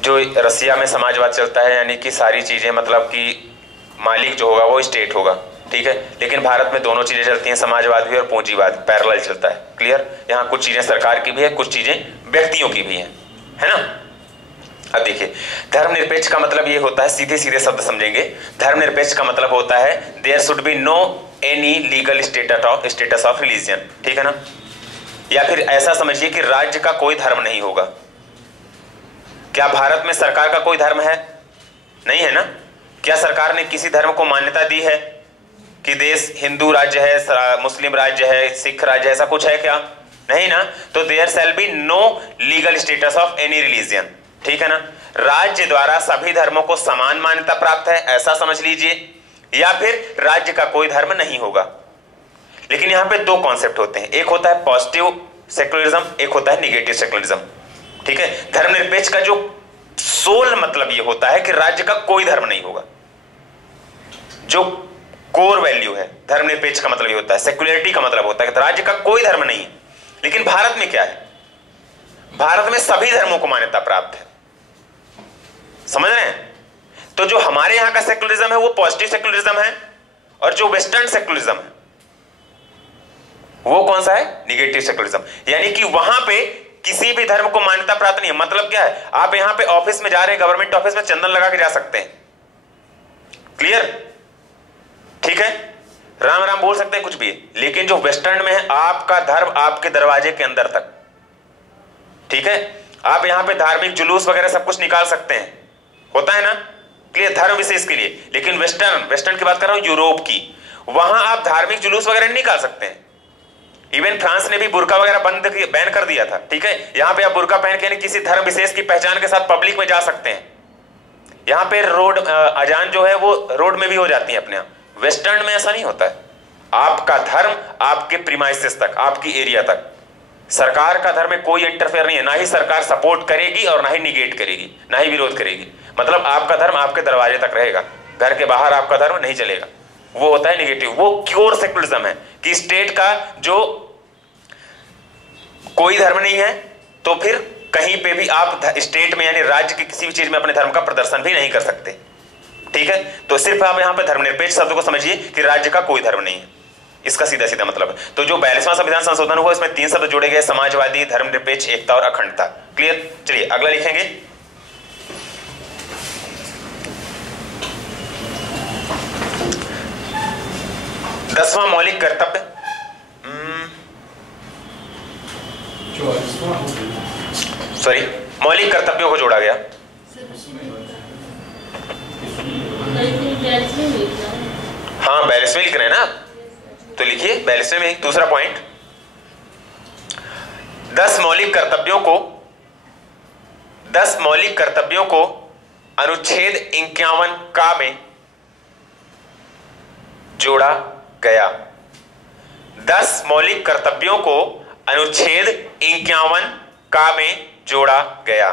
जो रसिया में समाजवाद चलता है, यानी कि सारी चीजें, मतलब कि मालिक जो होगा वो स्टेट होगा, ठीक है। लेकिन भारत में दोनों चीजें चलती हैं, समाजवाद भी और पूंजीवाद, पैरेलल चलता है। क्लियर? यहाँ कुछ चीजें सरकार की भी है, कुछ चीजें व्यक्तियों की भी है ना। अब देखिए, धर्मनिरपेक्ष का मतलब ये होता है, सीधे सीधे शब्द समझेंगे। धर्मनिरपेक्ष का मतलब होता है there should be no any legal status of religion, ठीक है ना। या फिर ऐसा समझिए कि राज्य का कोई धर्म नहीं होगा। क्या भारत में सरकार का कोई धर्म है? नहीं है ना। क्या सरकार ने किसी धर्म को मान्यता दी है कि देश हिंदू राज्य है, मुस्लिम राज्य है, सिख राज्य है, ऐसा कुछ है क्या? नहीं ना। तो there shall be no legal status of any religion, ठीक है ना। राज्य द्वारा सभी धर्मों को समान मान्यता प्राप्त है, ऐसा समझ लीजिए। या फिर राज्य का कोई धर्म नहीं होगा। लेकिन यहां पे दो कॉन्सेप्ट होते हैं, एक होता है पॉजिटिव सेक्युलरिज्म, एक होता है निगेटिव सेक्युलरिज्म, ठीक है। धर्मनिरपेक्ष का जो सोल मतलब ये होता है कि राज्य का कोई धर्म नहीं होगा, जो कोर वैल्यू है। धर्मनिरपेक्ष का मतलब ये होता है, सेक्युलरिटी का मतलब होता है कि राज्य का कोई धर्म नहीं। लेकिन भारत में क्या है? भारत में सभी धर्मों को मान्यता प्राप्त है, समझ रहे हैं। तो जो हमारे यहां का सेक्युलरिज्म है वो पॉजिटिव सेक्युलरिज्म है, और जो वेस्टर्न सेक्युलरिज्म है वो कौन सा है? Negative secularism. यानी कि वहां पे किसी भी धर्म को मान्यता प्राप्त नहीं है। मतलब क्या है? आप यहां पे ऑफिस में जा रहे हैं, गवर्नमेंट ऑफिस में चंदन लगा के जा सकते हैं, क्लियर, ठीक है। राम राम बोल सकते हैं, कुछ भी। लेकिन जो वेस्टर्न में है, आपका धर्म आपके दरवाजे के अंदर तक, ठीक है। आप यहाँ पे धार्मिक जुलूस वगैरह सब कुछ निकाल सकते हैं, होता है ना, क्लियर, धर्म विशेष के लिए। लेकिन वेस्टर्न की बात कर रहा हूं, यूरोप की, वहां आप धार्मिक जुलूस वगैरह नहीं निकाल सकते हैं। इवन फ्रांस ने भी बुर्का वगैरह बैन कर दिया था, ठीक है। यहां पे आप बुर्का पहन के किसी धर्म विशेष की पहचान के साथ पब्लिक में जा सकते हैं। यहां पे रोड अजान जो है वो रोड में भी हो जाती है अपने आप। वेस्टर्न में ऐसा नहीं होता है। आपका धर्म आपके प्रीमाइसेस तक, आपकी एरिया तक, सरकार का धर्म में कोई इंटरफेयर नहीं है। ना ही सरकार सपोर्ट करेगी और ना ही निगेट करेगी, ना ही विरोध करेगी। मतलब आपका धर्म आपके दरवाजे तक रहेगा, घर के बाहर आपका धर्म नहीं चलेगा। वो होता है निगेटिव, वो क्योर सेकुलरिज्म है कि स्टेट का जो कोई धर्म नहीं है तो फिर कहीं पे भी आप स्टेट में यानी राज्य की किसी भी चीज में अपने धर्म का प्रदर्शन भी नहीं कर सकते, ठीक है। तो सिर्फ आप यहां पे धर्मनिरपेक्ष शब्द को समझिए कि राज्य का कोई धर्म नहीं है, इसका सीधा सीधा मतलब है। तो जो 42वां संविधान संशोधन हुआ इसमें 3 शब्द जोड़े गए, समाजवादी, धर्मनिरपेक्ष, एकता और अखंडता। क्लियर। चलिए अगला लिखेंगे। दसवां मौलिक कर्तव्य, सॉरी, मौलिक कर्तव्यों को जोड़ा गया। हाँ 42वें लिख रहे हैं ना, तो लिखिए 42वें में दूसरा पॉइंट, 10 मौलिक कर्तव्यों को अनुच्छेद 51 का में जोड़ा गया। 10 मौलिक कर्तव्यों को अनुच्छेद 51 का में जोड़ा गया,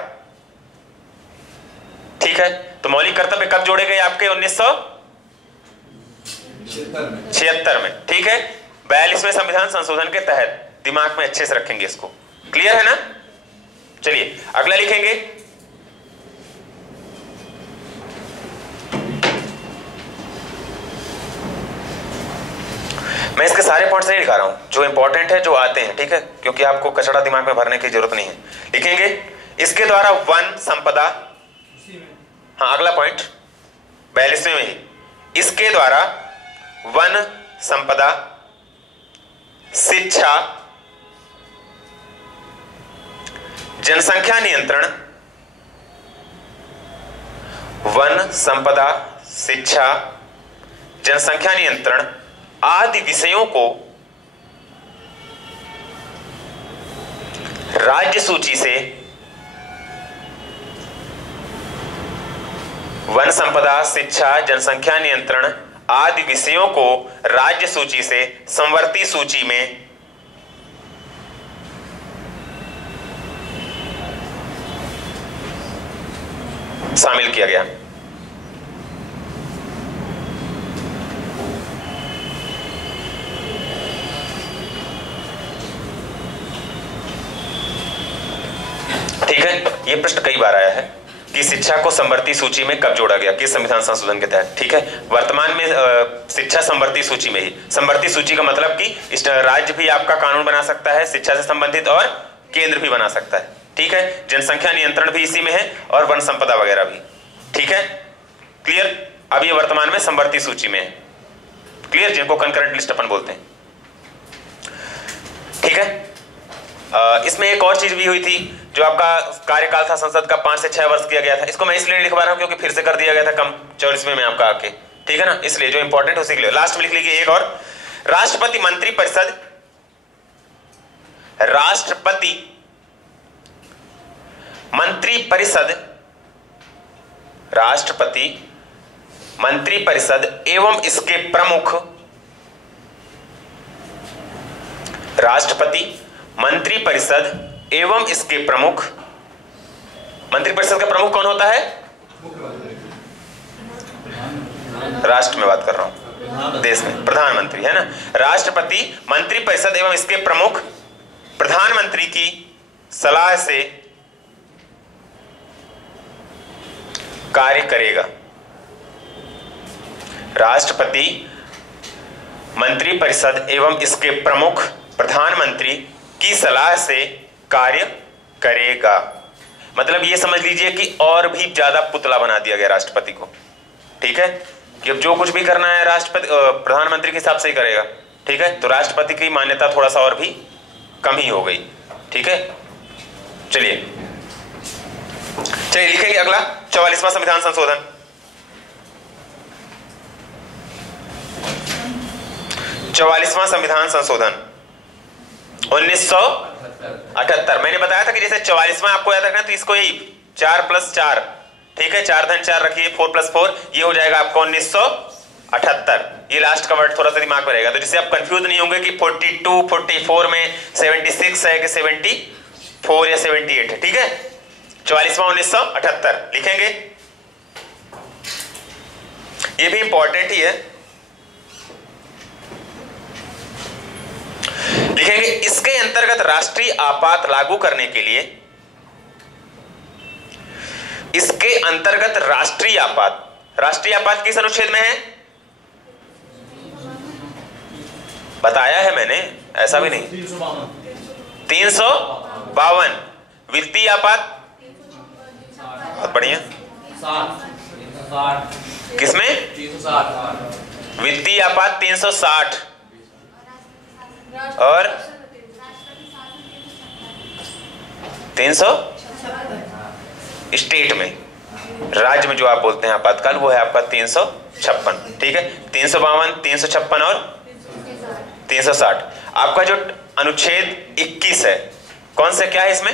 ठीक है। तो मौलिक कर्तव्य कब जोड़े गए आपके? 1976 में, ठीक है। 42वें संविधान संशोधन के तहत। दिमाग में अच्छे से रखेंगे इसको, क्लियर है ना। चलिए अगला लिखेंगे। मैं इसके सारे पॉइंट्स नहीं लिखा रहा हूं, जो इंपॉर्टेंट है, जो आते हैं, ठीक है, क्योंकि आपको कचड़ा दिमाग में भरने की जरूरत नहीं है। लिखेंगे इसके द्वारा वन संपदा, हाँ अगला पॉइंट 42वें में ही, इसके द्वारा वन संपदा, शिक्षा, जनसंख्या नियंत्रण, वन संपदा, शिक्षा, जनसंख्या नियंत्रण आदि विषयों को राज्य सूची से, वन संपदा, शिक्षा, जनसंख्या नियंत्रण आदि विषयों को राज्य सूची से समवर्ती सूची में शामिल किया गया। ठीक है, यह प्रश्न कई बार आया है कि शिक्षा को समवर्ती सूची में कब जोड़ा गया, किस संविधान संशोधन के तहत, ठीक है। वर्तमान में शिक्षा समवर्ती सूची में ही। समवर्ती सूची का मतलब कि राज्य भी आपका कानून बना सकता है शिक्षा से संबंधित और केंद्र भी बना सकता है, ठीक है। जनसंख्या नियंत्रण भी इसी में है और वन संपदा वगैरह भी, ठीक है, क्लियर। अब ये वर्तमान में समवर्ती सूची में है, क्लियर, जिनको कंकरेंट लिस्ट अपन बोलते हैं, ठीक है। इसमें एक और चीज भी हुई थी, जो आपका कार्यकाल था संसद का 5 से 6 वर्ष किया गया था। इसको मैं इसलिए लिखवा रहा हूं क्योंकि फिर से कर दिया गया था कम 44वें में आपका आके, ठीक है ना, इसलिए जो इंपॉर्टेंट है उसी के लिए लास्ट में लिख लीजिए। एक और, राष्ट्रपति मंत्री परिषद एवं इसके प्रमुख, राष्ट्रपति मंत्री परिषद एवं इसके प्रमुख, मंत्री परिषद का प्रमुख कौन होता है? राष्ट्र में बात कर रहा हूं, देश में प्रधानमंत्री, है ना। राष्ट्रपति मंत्री परिषद एवं इसके प्रमुख प्रधानमंत्री की सलाह से कार्य करेगा। राष्ट्रपति मंत्री परिषद एवं इसके प्रमुख प्रधानमंत्री की सलाह से कार्य करेगा। मतलब ये समझ लीजिए कि और भी ज्यादा पुतला बना दिया गया राष्ट्रपति को, ठीक है, कि अब जो कुछ भी करना है राष्ट्रपति प्रधानमंत्री के हिसाब से ही करेगा, ठीक है। तो राष्ट्रपति की मान्यता थोड़ा सा और भी कम ही हो गई, ठीक है। चलिए लिखेंगे अगला 44वां संविधान संशोधन। 44वां संविधान संशोधन 1978। मैंने बताया था कि जैसे 44वां आपको याद रखना, तो इसको यही 4 + 4, ठीक है, 4 धन 4 रखिए, 4 + 4, ये हो जाएगा आपको 1978। ये लास्ट का वर्ड थोड़ा सा दिमाग में रहेगा, तो जिससे आप कंफ्यूज नहीं होंगे कि 42, 44 में 76 है कि 74 या 78 है, ठीक है। 44वां 1978 लिखेंगे, ये भी इंपॉर्टेंट ही है। लिखेंगे इसके अंतर्गत राष्ट्रीय आपात लागू करने के लिए, इसके अंतर्गत राष्ट्रीय आपात किस अनुच्छेद में है? बताया है मैंने, ऐसा भी नहीं। 352। वित्तीय आपात, बहुत बढ़िया, किसमें? वित्तीय आपात 360 और 300 स्टेट में, राज्य में जो आप बोलते हैं आपातकाल, वो है आपका 356, ठीक है। 352, 356 और 360। आपका जो अनुच्छेद 21 है, कौन से, क्या है इसमें?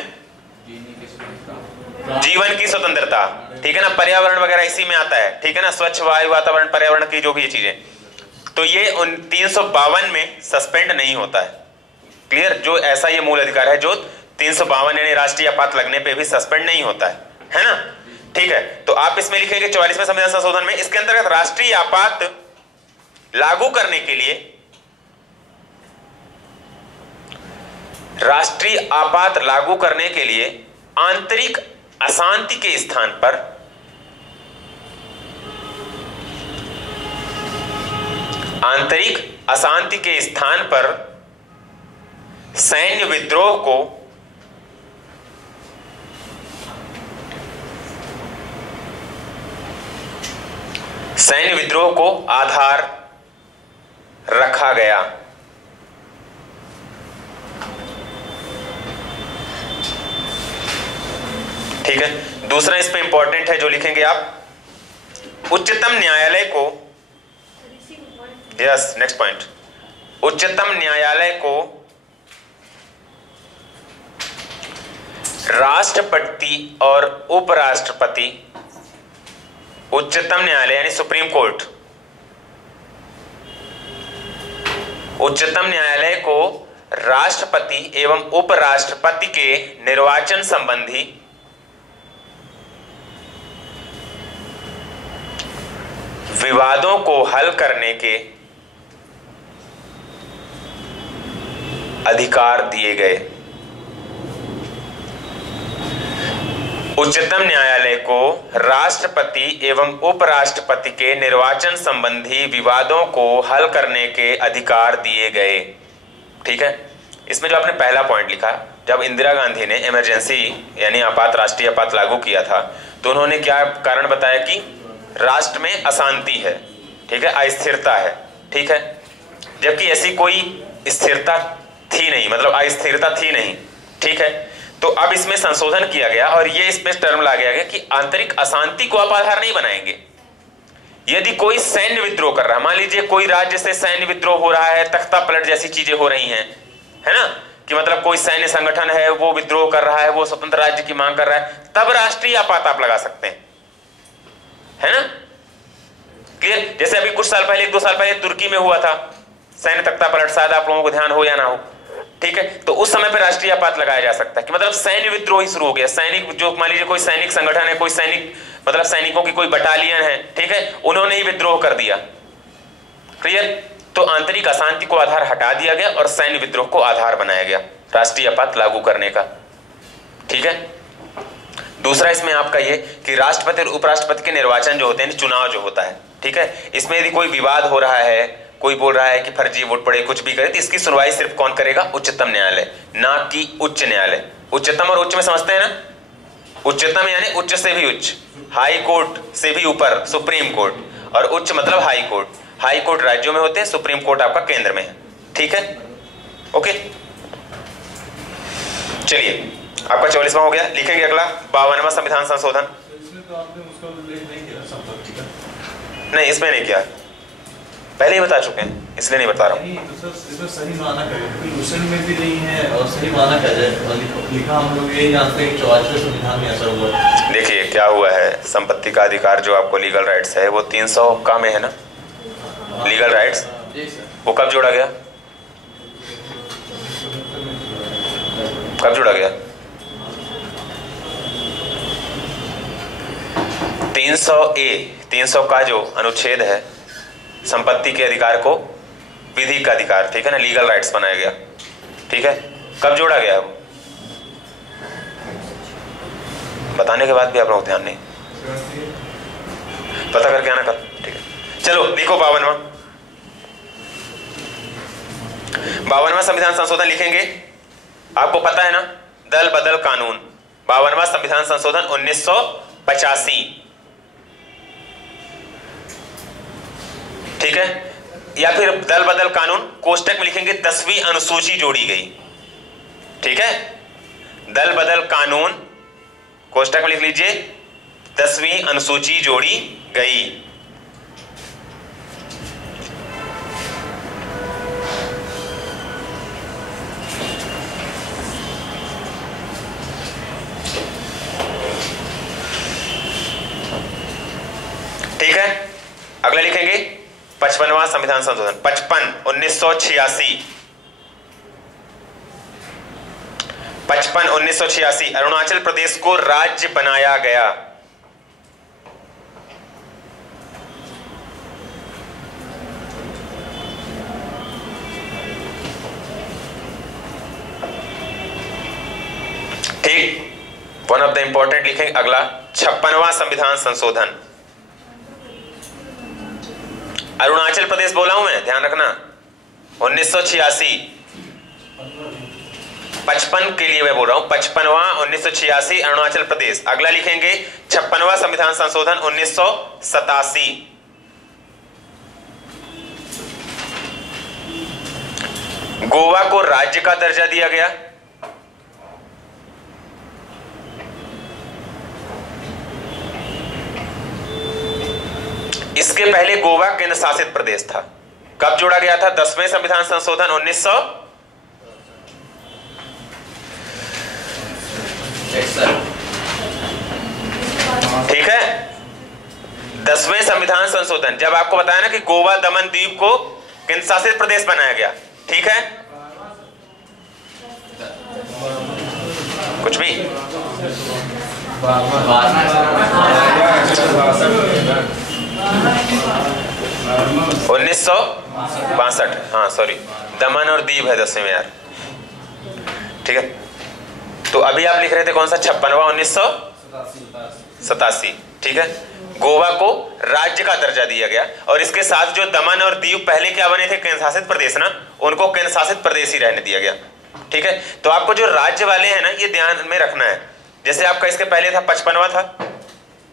जीवन की स्वतंत्रता, ठीक है ना, पर्यावरण वगैरह इसी में आता है, ठीक है ना, स्वच्छ वायु, वातावरण, पर्यावरण की जो भी ये चीजें, तो ये 352 में सस्पेंड नहीं होता है। क्लियर? जो ऐसा ये मूल अधिकार है जो 352 यानी राष्ट्रीय आपात लगने पे भी सस्पेंड नहीं होता है ना, ठीक है। तो आप इसमें लिखेंगे 44वें संविधान संशोधन में, इसके अंतर्गत राष्ट्रीय आपात लागू करने के लिए, राष्ट्रीय आपात लागू करने के लिए आंतरिक अशांति के स्थान पर, आंतरिक अशांति के स्थान पर सैन्य विद्रोह को आधार रखा गया। ठीक है। दूसरा इस पे इंपॉर्टेंट है जो लिखेंगे आप, उच्चतम न्यायालय को, यस नेक्स्ट पॉइंट, उच्चतम न्यायालय को राष्ट्रपति और उपराष्ट्रपति, उच्चतम न्यायालय यानी सुप्रीम कोर्ट, उच्चतम न्यायालय को राष्ट्रपति एवं उपराष्ट्रपति के निर्वाचन संबंधी विवादों को हल करने के अधिकार दिए गए। उच्चतम न्यायालय को राष्ट्रपति एवं उपराष्ट्रपति के निर्वाचन संबंधी विवादों को हल करने के अधिकार दिए गए। ठीक है। इसमें जो आपने पहला पॉइंट लिखा, जब इंदिरा गांधी ने इमरजेंसी यानी आपात, राष्ट्रीय आपात लागू किया था, तो उन्होंने क्या कारण बताया कि राष्ट्र में अशांति है, ठीक है, अस्थिरता है, ठीक है, जबकि ऐसी कोई स्थिरता थी नहीं, मतलब अस्थिरता थी नहीं, ठीक है। तो अब इसमें संशोधन किया गया और ये इसमें टर्म ला गया कि आंतरिक अशांति को आप आधार नहीं बनाएंगे। यदि कोई सैन्य विद्रोह कर रहा है, मान लीजिए कोई राज्य से सैन्य विद्रोह हो रहा है, तख्ता पलट जैसी चीजें हो रही हैं, है ना, कि मतलब कोई सैन्य संगठन है वो विद्रोह कर रहा है, वो स्वतंत्र राज्य की मांग कर रहा है, तब राष्ट्रीय आपात आप लगा सकते हैं, है ना, क्लियर। जैसे अभी कुछ साल पहले, 1-2 साल पहले तुर्की में हुआ था सैन्य तख्ता पलट, शायद आप लोगों को ध्यान हो या ना हो, ठीक है। तो उस समय पे राष्ट्रीय आपात लगाया जा सकता है कि मतलब सैन्य विद्रोह ही शुरू हो गया। सैनिक जो, मान लीजिए कोई सैनिक संगठन है, कोई सैनिक मतलब सैनिकों की कोई बटालियन है, ठीक है, उन्होंने ही विद्रोह कर दिया, क्लियर। तो आंतरिक अशांति को आधार हटा दिया गया और सैन्य विद्रोह को आधार बनाया गया राष्ट्रीय आपात लागू करने का, ठीक है। दूसरा इसमें आपका ये कि राष्ट्रपति और उपराष्ट्रपति के निर्वाचन जो होते हैं, चुनाव जो होता है, ठीक है, इसमें यदि कोई विवाद हो रहा है, कोई बोल रहा है कि फर्जी वोट पड़े, कुछ भी करे, तो इसकी सुनवाई सिर्फ कौन करेगा? उच्चतम न्यायालय, ना कि उच्च न्यायालय। उच्चतम और उच्च में समझते हैं ना, उच्चतम यानी उच्च से भी उच्च, हाई कोर्ट से भी ऊपर सुप्रीम कोर्ट, और उच्च मतलब हाई कोर्ट। हाई कोर्ट राज्यों में होते हैं, सुप्रीम कोर्ट आपका केंद्र में है, ठीक है, ओके। चलिए आपका 44वां हो गया। लिखेंगे अगला 52वां संविधान संशोधन। इसमें तो आपने उसका उल्लेख नहीं किया संपत्ति का। नहीं, इसमें नहीं किया, पहले ही बता चुके हैं, इसलिए नहीं बता रहा हूँ। नहीं तो सर इसमें सही माना करें, क्योंकि में भी नहीं है और सही माना कर जाए लिखा हम लोग यही जानते हैं 44वें संविधान में ऐसा हुआ है। देखिए क्या हुआ है, संपत्ति का अधिकार जो आपको लीगल राइट्स है वो 300 का में है ना, लीगल राइट्स, वो कब जोड़ा गया, कब जोड़ा गया? 300A, 300 का जो अनुच्छेद है संपत्ति के अधिकार को विधि का अधिकार, ठीक है ना, लीगल राइट्स बनाया गया, ठीक है। कब जोड़ा गया वो बताने के बाद भी आप लोग ध्यान नहीं, पता करके आना कल, ठीक है। चलो लिखो 52वां संविधान संशोधन लिखेंगे। आपको पता है ना, दल बदल कानून, 52वां संविधान संशोधन 1985, ठीक है। या फिर दल बदल कानून कोष्टक में लिखेंगे 10वीं अनुसूची जोड़ी गई, ठीक है। दल बदल कानून कोष्टक में लिख लीजिए 10वीं अनुसूची जोड़ी गई। ठीक है, अगला लिखेंगे 55वां संविधान संशोधन, 55 1986, 55 1986 अरुणाचल प्रदेश को राज्य बनाया गया। ठीक, वन ऑफ द इंपॉर्टेंट लिखेंगे। अगला 56वां संविधान संशोधन, अरुणाचल प्रदेश बोला हूं मैं, ध्यान रखना, 1986, 55 के लिए मैं बोल रहा हूं, 55वां 1986 अरुणाचल प्रदेश। अगला लिखेंगे 56वां संविधान संशोधन 1987, गोवा को राज्य का दर्जा दिया गया। इसके पहले गोवा केंद्र शासित प्रदेश था। कब जोड़ा गया था? 10वें संविधान संशोधन 1900, ठीक है, 10वें संविधान संशोधन, जब आपको बताया ना कि गोवा दमन द्वीप को केंद्र शासित प्रदेश बनाया गया, ठीक है, कुछ भी 1962, हाँ सॉरी, दमन और दीव है 10वें में यार, ठीक है। तो अभी आप लिख रहे थे कौन सा? 56वां 1987, ठीक है। गोवा को राज्य का दर्जा दिया गया और इसके साथ जो दमन और दीव पहले क्या बने थे, केंद्र शासित प्रदेश ना, उनको केंद्र शासित प्रदेश ही रहने दिया गया, ठीक है। तो आपको जो राज्य वाले हैं ना, ये ध्यान में रखना है। जैसे आपका इसके पहले था 55वां था,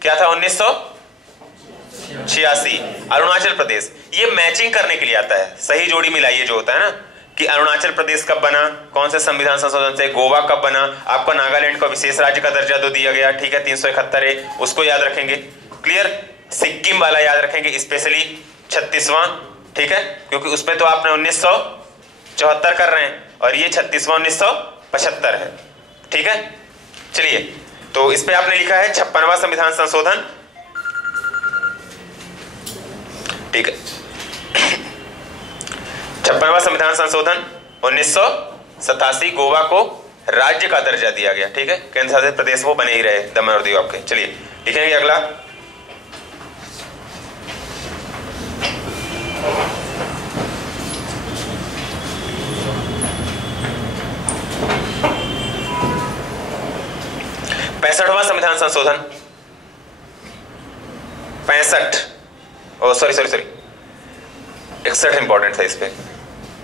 क्या था? 1986 अरुणाचल प्रदेश। ये मैचिंग करने के लिए आता है, सही जोड़ी मिलाइए जो होता है ना, कि अरुणाचल प्रदेश कब बना, कौन से संविधान संशोधन से, गोवा कब बना, आपको नागालैंड को विशेष राज्य का दर्जा तो दिया गया, ठीक है, 371 है, उसको याद रखेंगे, क्लियर। सिक्किम वाला याद रखेंगे, स्पेशली 36वां, ठीक है, क्योंकि उसमें तो आपने 1974 कर रहे हैं और ये 36वां 1975 है, ठीक है। चलिए, तो इस पे आपने लिखा है 56वां संविधान संशोधन, ठीक है। 56वां संविधान संशोधन 1987, गोवा को राज्य का दर्जा दिया गया, ठीक है, केंद्र शासित प्रदेश वो बने ही रहे, दमन और दीव आपके। चलिए लिखेंगे अगला, पैंसठवां संविधान संशोधन, 65, ओ सॉरी 61 इंपॉर्टेंट था इस पे,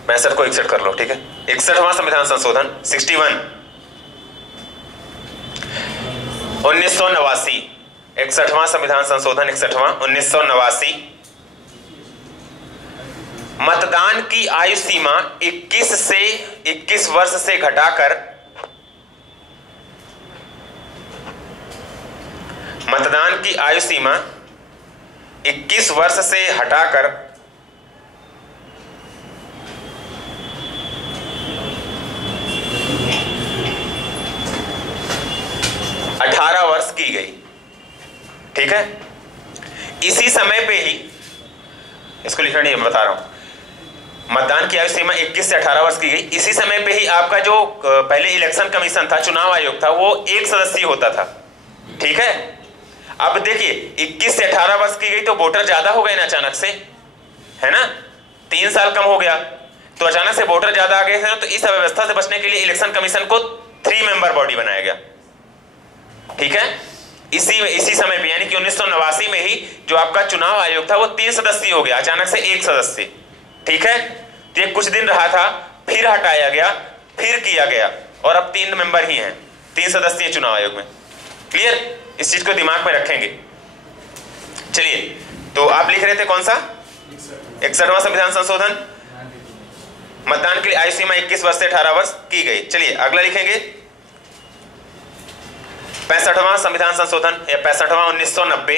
65 को 61 कर लो, ठीक है। 61वां संविधान संशोधन 61, 1989, 61वां संविधान संशोधन 61वां 1989, मतदान की आयु सीमा 21 वर्ष से घटाकर मतदान की आयु सीमा 21 वर्ष से हटाकर 18 वर्ष की गई। ठीक है, इसी समय पे ही, इसको लिखना नहीं है, मैं बता रहा हूं, मतदान की आयु सीमा 21 से 18 वर्ष की गई। इसी समय पे ही आपका जो पहले इलेक्शन कमीशन था, चुनाव आयोग था, वो एक सदस्यीय होता था। ठीक है, अब देखिए 21 से 18 वर्ष की गई तो वोटर ज्यादा हो गए ना अचानक से, है ना, 3 साल कम हो गया, तो अचानक से वोटर ज्यादा आ गए थे। तो इस अव्यवस्था से बचने के लिए इलेक्शन कमीशन को 3 मेंबर बॉडी बनाया गया। ठीक है, इसी समय पे यानी कि 1989 में ही जो आपका चुनाव आयोग था वो 3 सदस्यीय हो गया, अचानक से 1 सदस्य। ठीक है, तो ये कुछ दिन रहा था, फिर हटाया गया, फिर किया गया, और अब 3 मेंबर ही हैं, 3 सदस्यीय चुनाव आयोग में। क्लियर, इस चीज को दिमाग में रखेंगे। चलिए, तो आप लिख रहे थे कौन सा, 61वां संविधान संशोधन, मतदान के लिए आयु सीमा 21 वर्ष से 18 वर्ष की गई। चलिए अगला लिखेंगे 65वां संविधान संशोधन या 65वां 1990।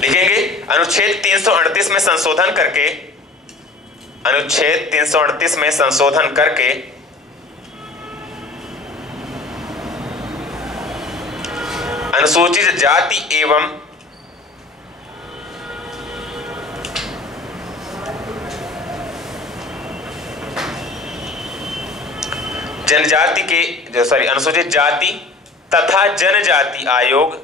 लिखेंगे अनुच्छेद 338 में संशोधन करके, अनुच्छेद 338 में संशोधन करके अनुसूचित जाति एवं जनजाति के अनुसूचित जाति तथा जनजाति आयोग,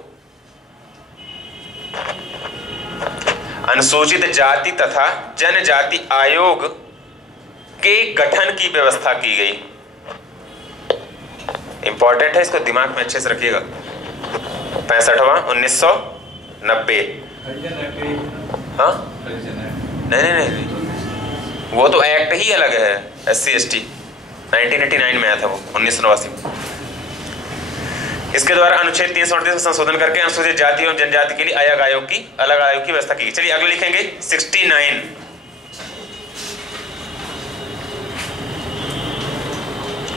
अनुसूचित जाति तथा जनजाति आयोग के गठन की व्यवस्था की गई। इंपॉर्टेंट है, इसको दिमाग में अच्छे से रखिएगा। 65वां 1990। हाँ, नहीं, वो तो एक्ट ही अलग है, SC/ST 1989 में आया था वो, 1989 में। इसके द्वारा अनुच्छेद 338 में संशोधन करके अनुसूचित जाति एवं जनजाति के लिए अलग आयोग की व्यवस्था की। चलिए अगले लिखेंगे 69।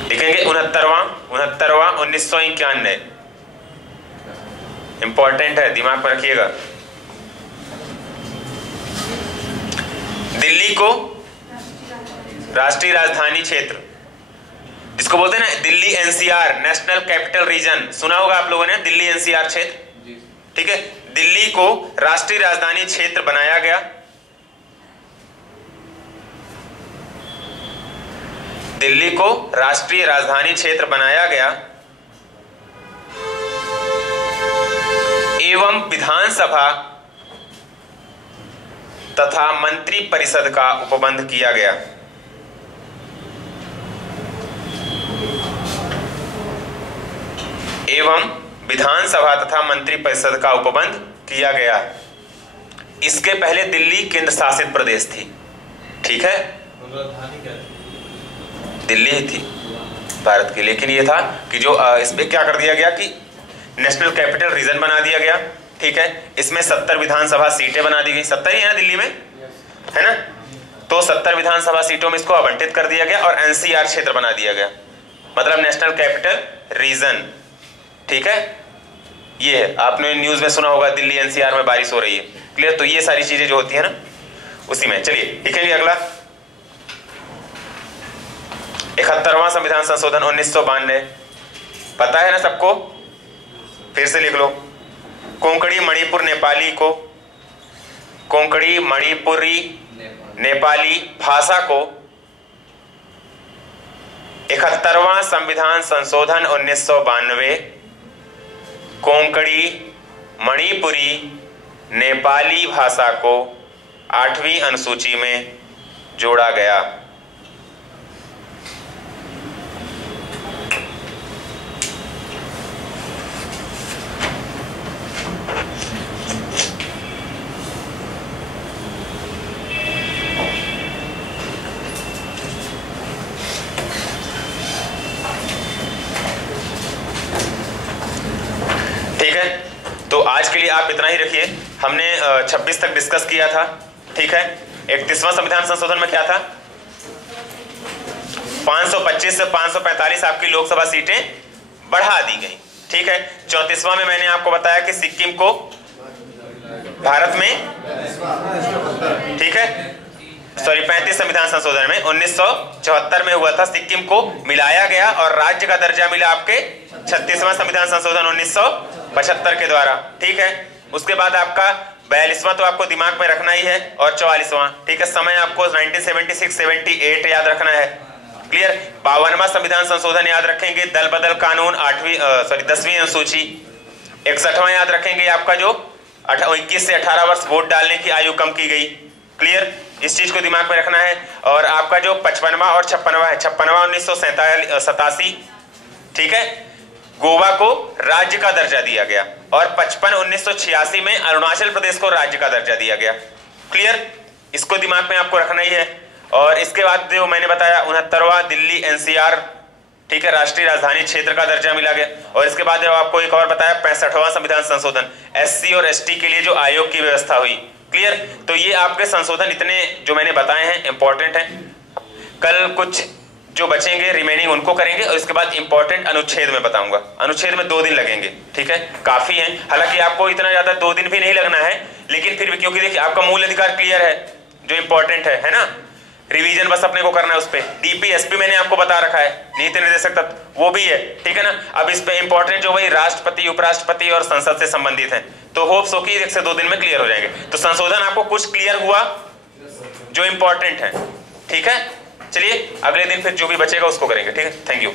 लिखेंगे 69वां 1991। इंपॉर्टेंट है, दिमाग में रखिएगा। दिल्ली को राष्ट्रीय राजधानी क्षेत्र, जिसको बोलते हैं ना Delhi NCR, national capital region, सुना होगा आप लोगों ने, दिल्ली NCR क्षेत्र। ठीक है, दिल्ली को राष्ट्रीय राजधानी क्षेत्र बनाया गया। दिल्ली को राष्ट्रीय राजधानी क्षेत्र बनाया गया एवं विधानसभा तथा मंत्री परिषद का उपबंध किया गया। एवं विधानसभा तथा मंत्री परिषद का उपबंध किया गया। इसके पहले दिल्ली केंद्र शासित प्रदेश थी। ठीक है, दिल्ली ही थी भारत की, लेकिन ये था कि जो इसमें क्या कर दिया गया कि नेशनल कैपिटल रीजन बना दिया गया। ठीक है, इसमें 70 विधानसभा सीटें बना दी गई। 70 ही है ना दिल्ली में, है ना, तो 70 विधानसभा सीटों में इसको आवंटित कर दिया गया और NCR क्षेत्र बना दिया गया, मतलब नेशनल कैपिटल रीजन। ठीक है, ये है, आपने न्यूज में सुना होगा दिल्ली NCR में बारिश हो रही है। क्लियर, तो ये सारी चीजें जो होती है ना उसी में। चलिए लिखेंगे अगला 71वां संविधान संशोधन 1992। पता है ना सबको, फिर से लिख लो। कोंकणी मणिपुर नेपाली को, कोंकणी मणिपुरी नेपाली भाषा को 71वां संविधान संशोधन 1992 कोंकणी मणिपुरी नेपाली भाषा को 8वीं अनुसूची में जोड़ा गया। ठीक है, तो आज के लिए आप इतना ही रखिए। हमने 26 तक डिस्कस किया था, ठीक है। 31वां संविधान संशोधन में क्या था, 525 से 545 आपकी लोकसभा सीटें बढ़ा दी गई, ठीक है। 34वां में मैंने आपको बताया कि सिक्किम को भारत में, ठीक है, सॉरी 35 संविधान संशोधन में 1974 में हुआ था, सिक्किम को मिलाया गया और राज्य का दर्जा मिला आपके 36वां संविधान संशोधन 1975 के द्वारा, ठीक है। उसके बाद आपका 42वां तो आपको दिमाग में रखना ही है और 44वां, ठीक है। समय आपको 1976-78 याद रखना है, क्लियर। 52वां संविधान संशोधन याद रखेंगे, दल बदल कानून 10वीं अनुसूची। 61वां याद रखेंगे आपका जो 21 से 18 वर्ष वोट डालने की आयु कम की गई, क्लियर, इस चीज को दिमाग में रखना है। और आपका जो 55वां और 56वां है, 56वां 1987, ठीक है, गोवा को राज्य का दर्जा दिया गया और 55 1986 में अरुणाचल प्रदेश को राज्य का दर्जा दिया गया, क्लियर, इसको दिमाग में आपको रखना ही है। और इसके बाद जो मैंने बताया 69वां दिल्ली एनसीआर, ठीक है, राष्ट्रीय राजधानी क्षेत्र का दर्जा मिला गया। और इसके बाद आपको एक और बताया 65वां संविधान संशोधन, एससी और एसटी के लिए जो आयोग की व्यवस्था हुई, क्लियर। तो ये आपके संशोधन इतने जो मैंने बताए हैं इंपॉर्टेंट हैं। कल कुछ जो बचेंगे रिमेनिंग उनको करेंगे और इसके बाद इंपॉर्टेंट अनुच्छेद में बताऊंगा। अनुच्छेद में 2 दिन लगेंगे, ठीक है, काफी है। हालांकि आपको इतना ज्यादा 2 दिन भी नहीं लगना है, लेकिन फिर भी क्योंकि देखिए आपका मूल अधिकार क्लियर है, जो इंपॉर्टेंट है ना, रिवीजन बस अपने को करना है उस पे। डीपीएसपी मैंने आपको बता रखा है, नीति निर्देशक तत्व वो भी है, ठीक है ना। अब इस पे इंपॉर्टेंट जो भाई राष्ट्रपति, उपराष्ट्रपति और संसद से संबंधित है, तो होप सो कि 1 से 2 दिन में क्लियर हो जाएंगे। तो संशोधन आपको कुछ क्लियर हुआ जो इंपॉर्टेंट है, ठीक है। चलिए अगले दिन फिर जो भी बचेगा उसको करेंगे, ठीक है। Thank you.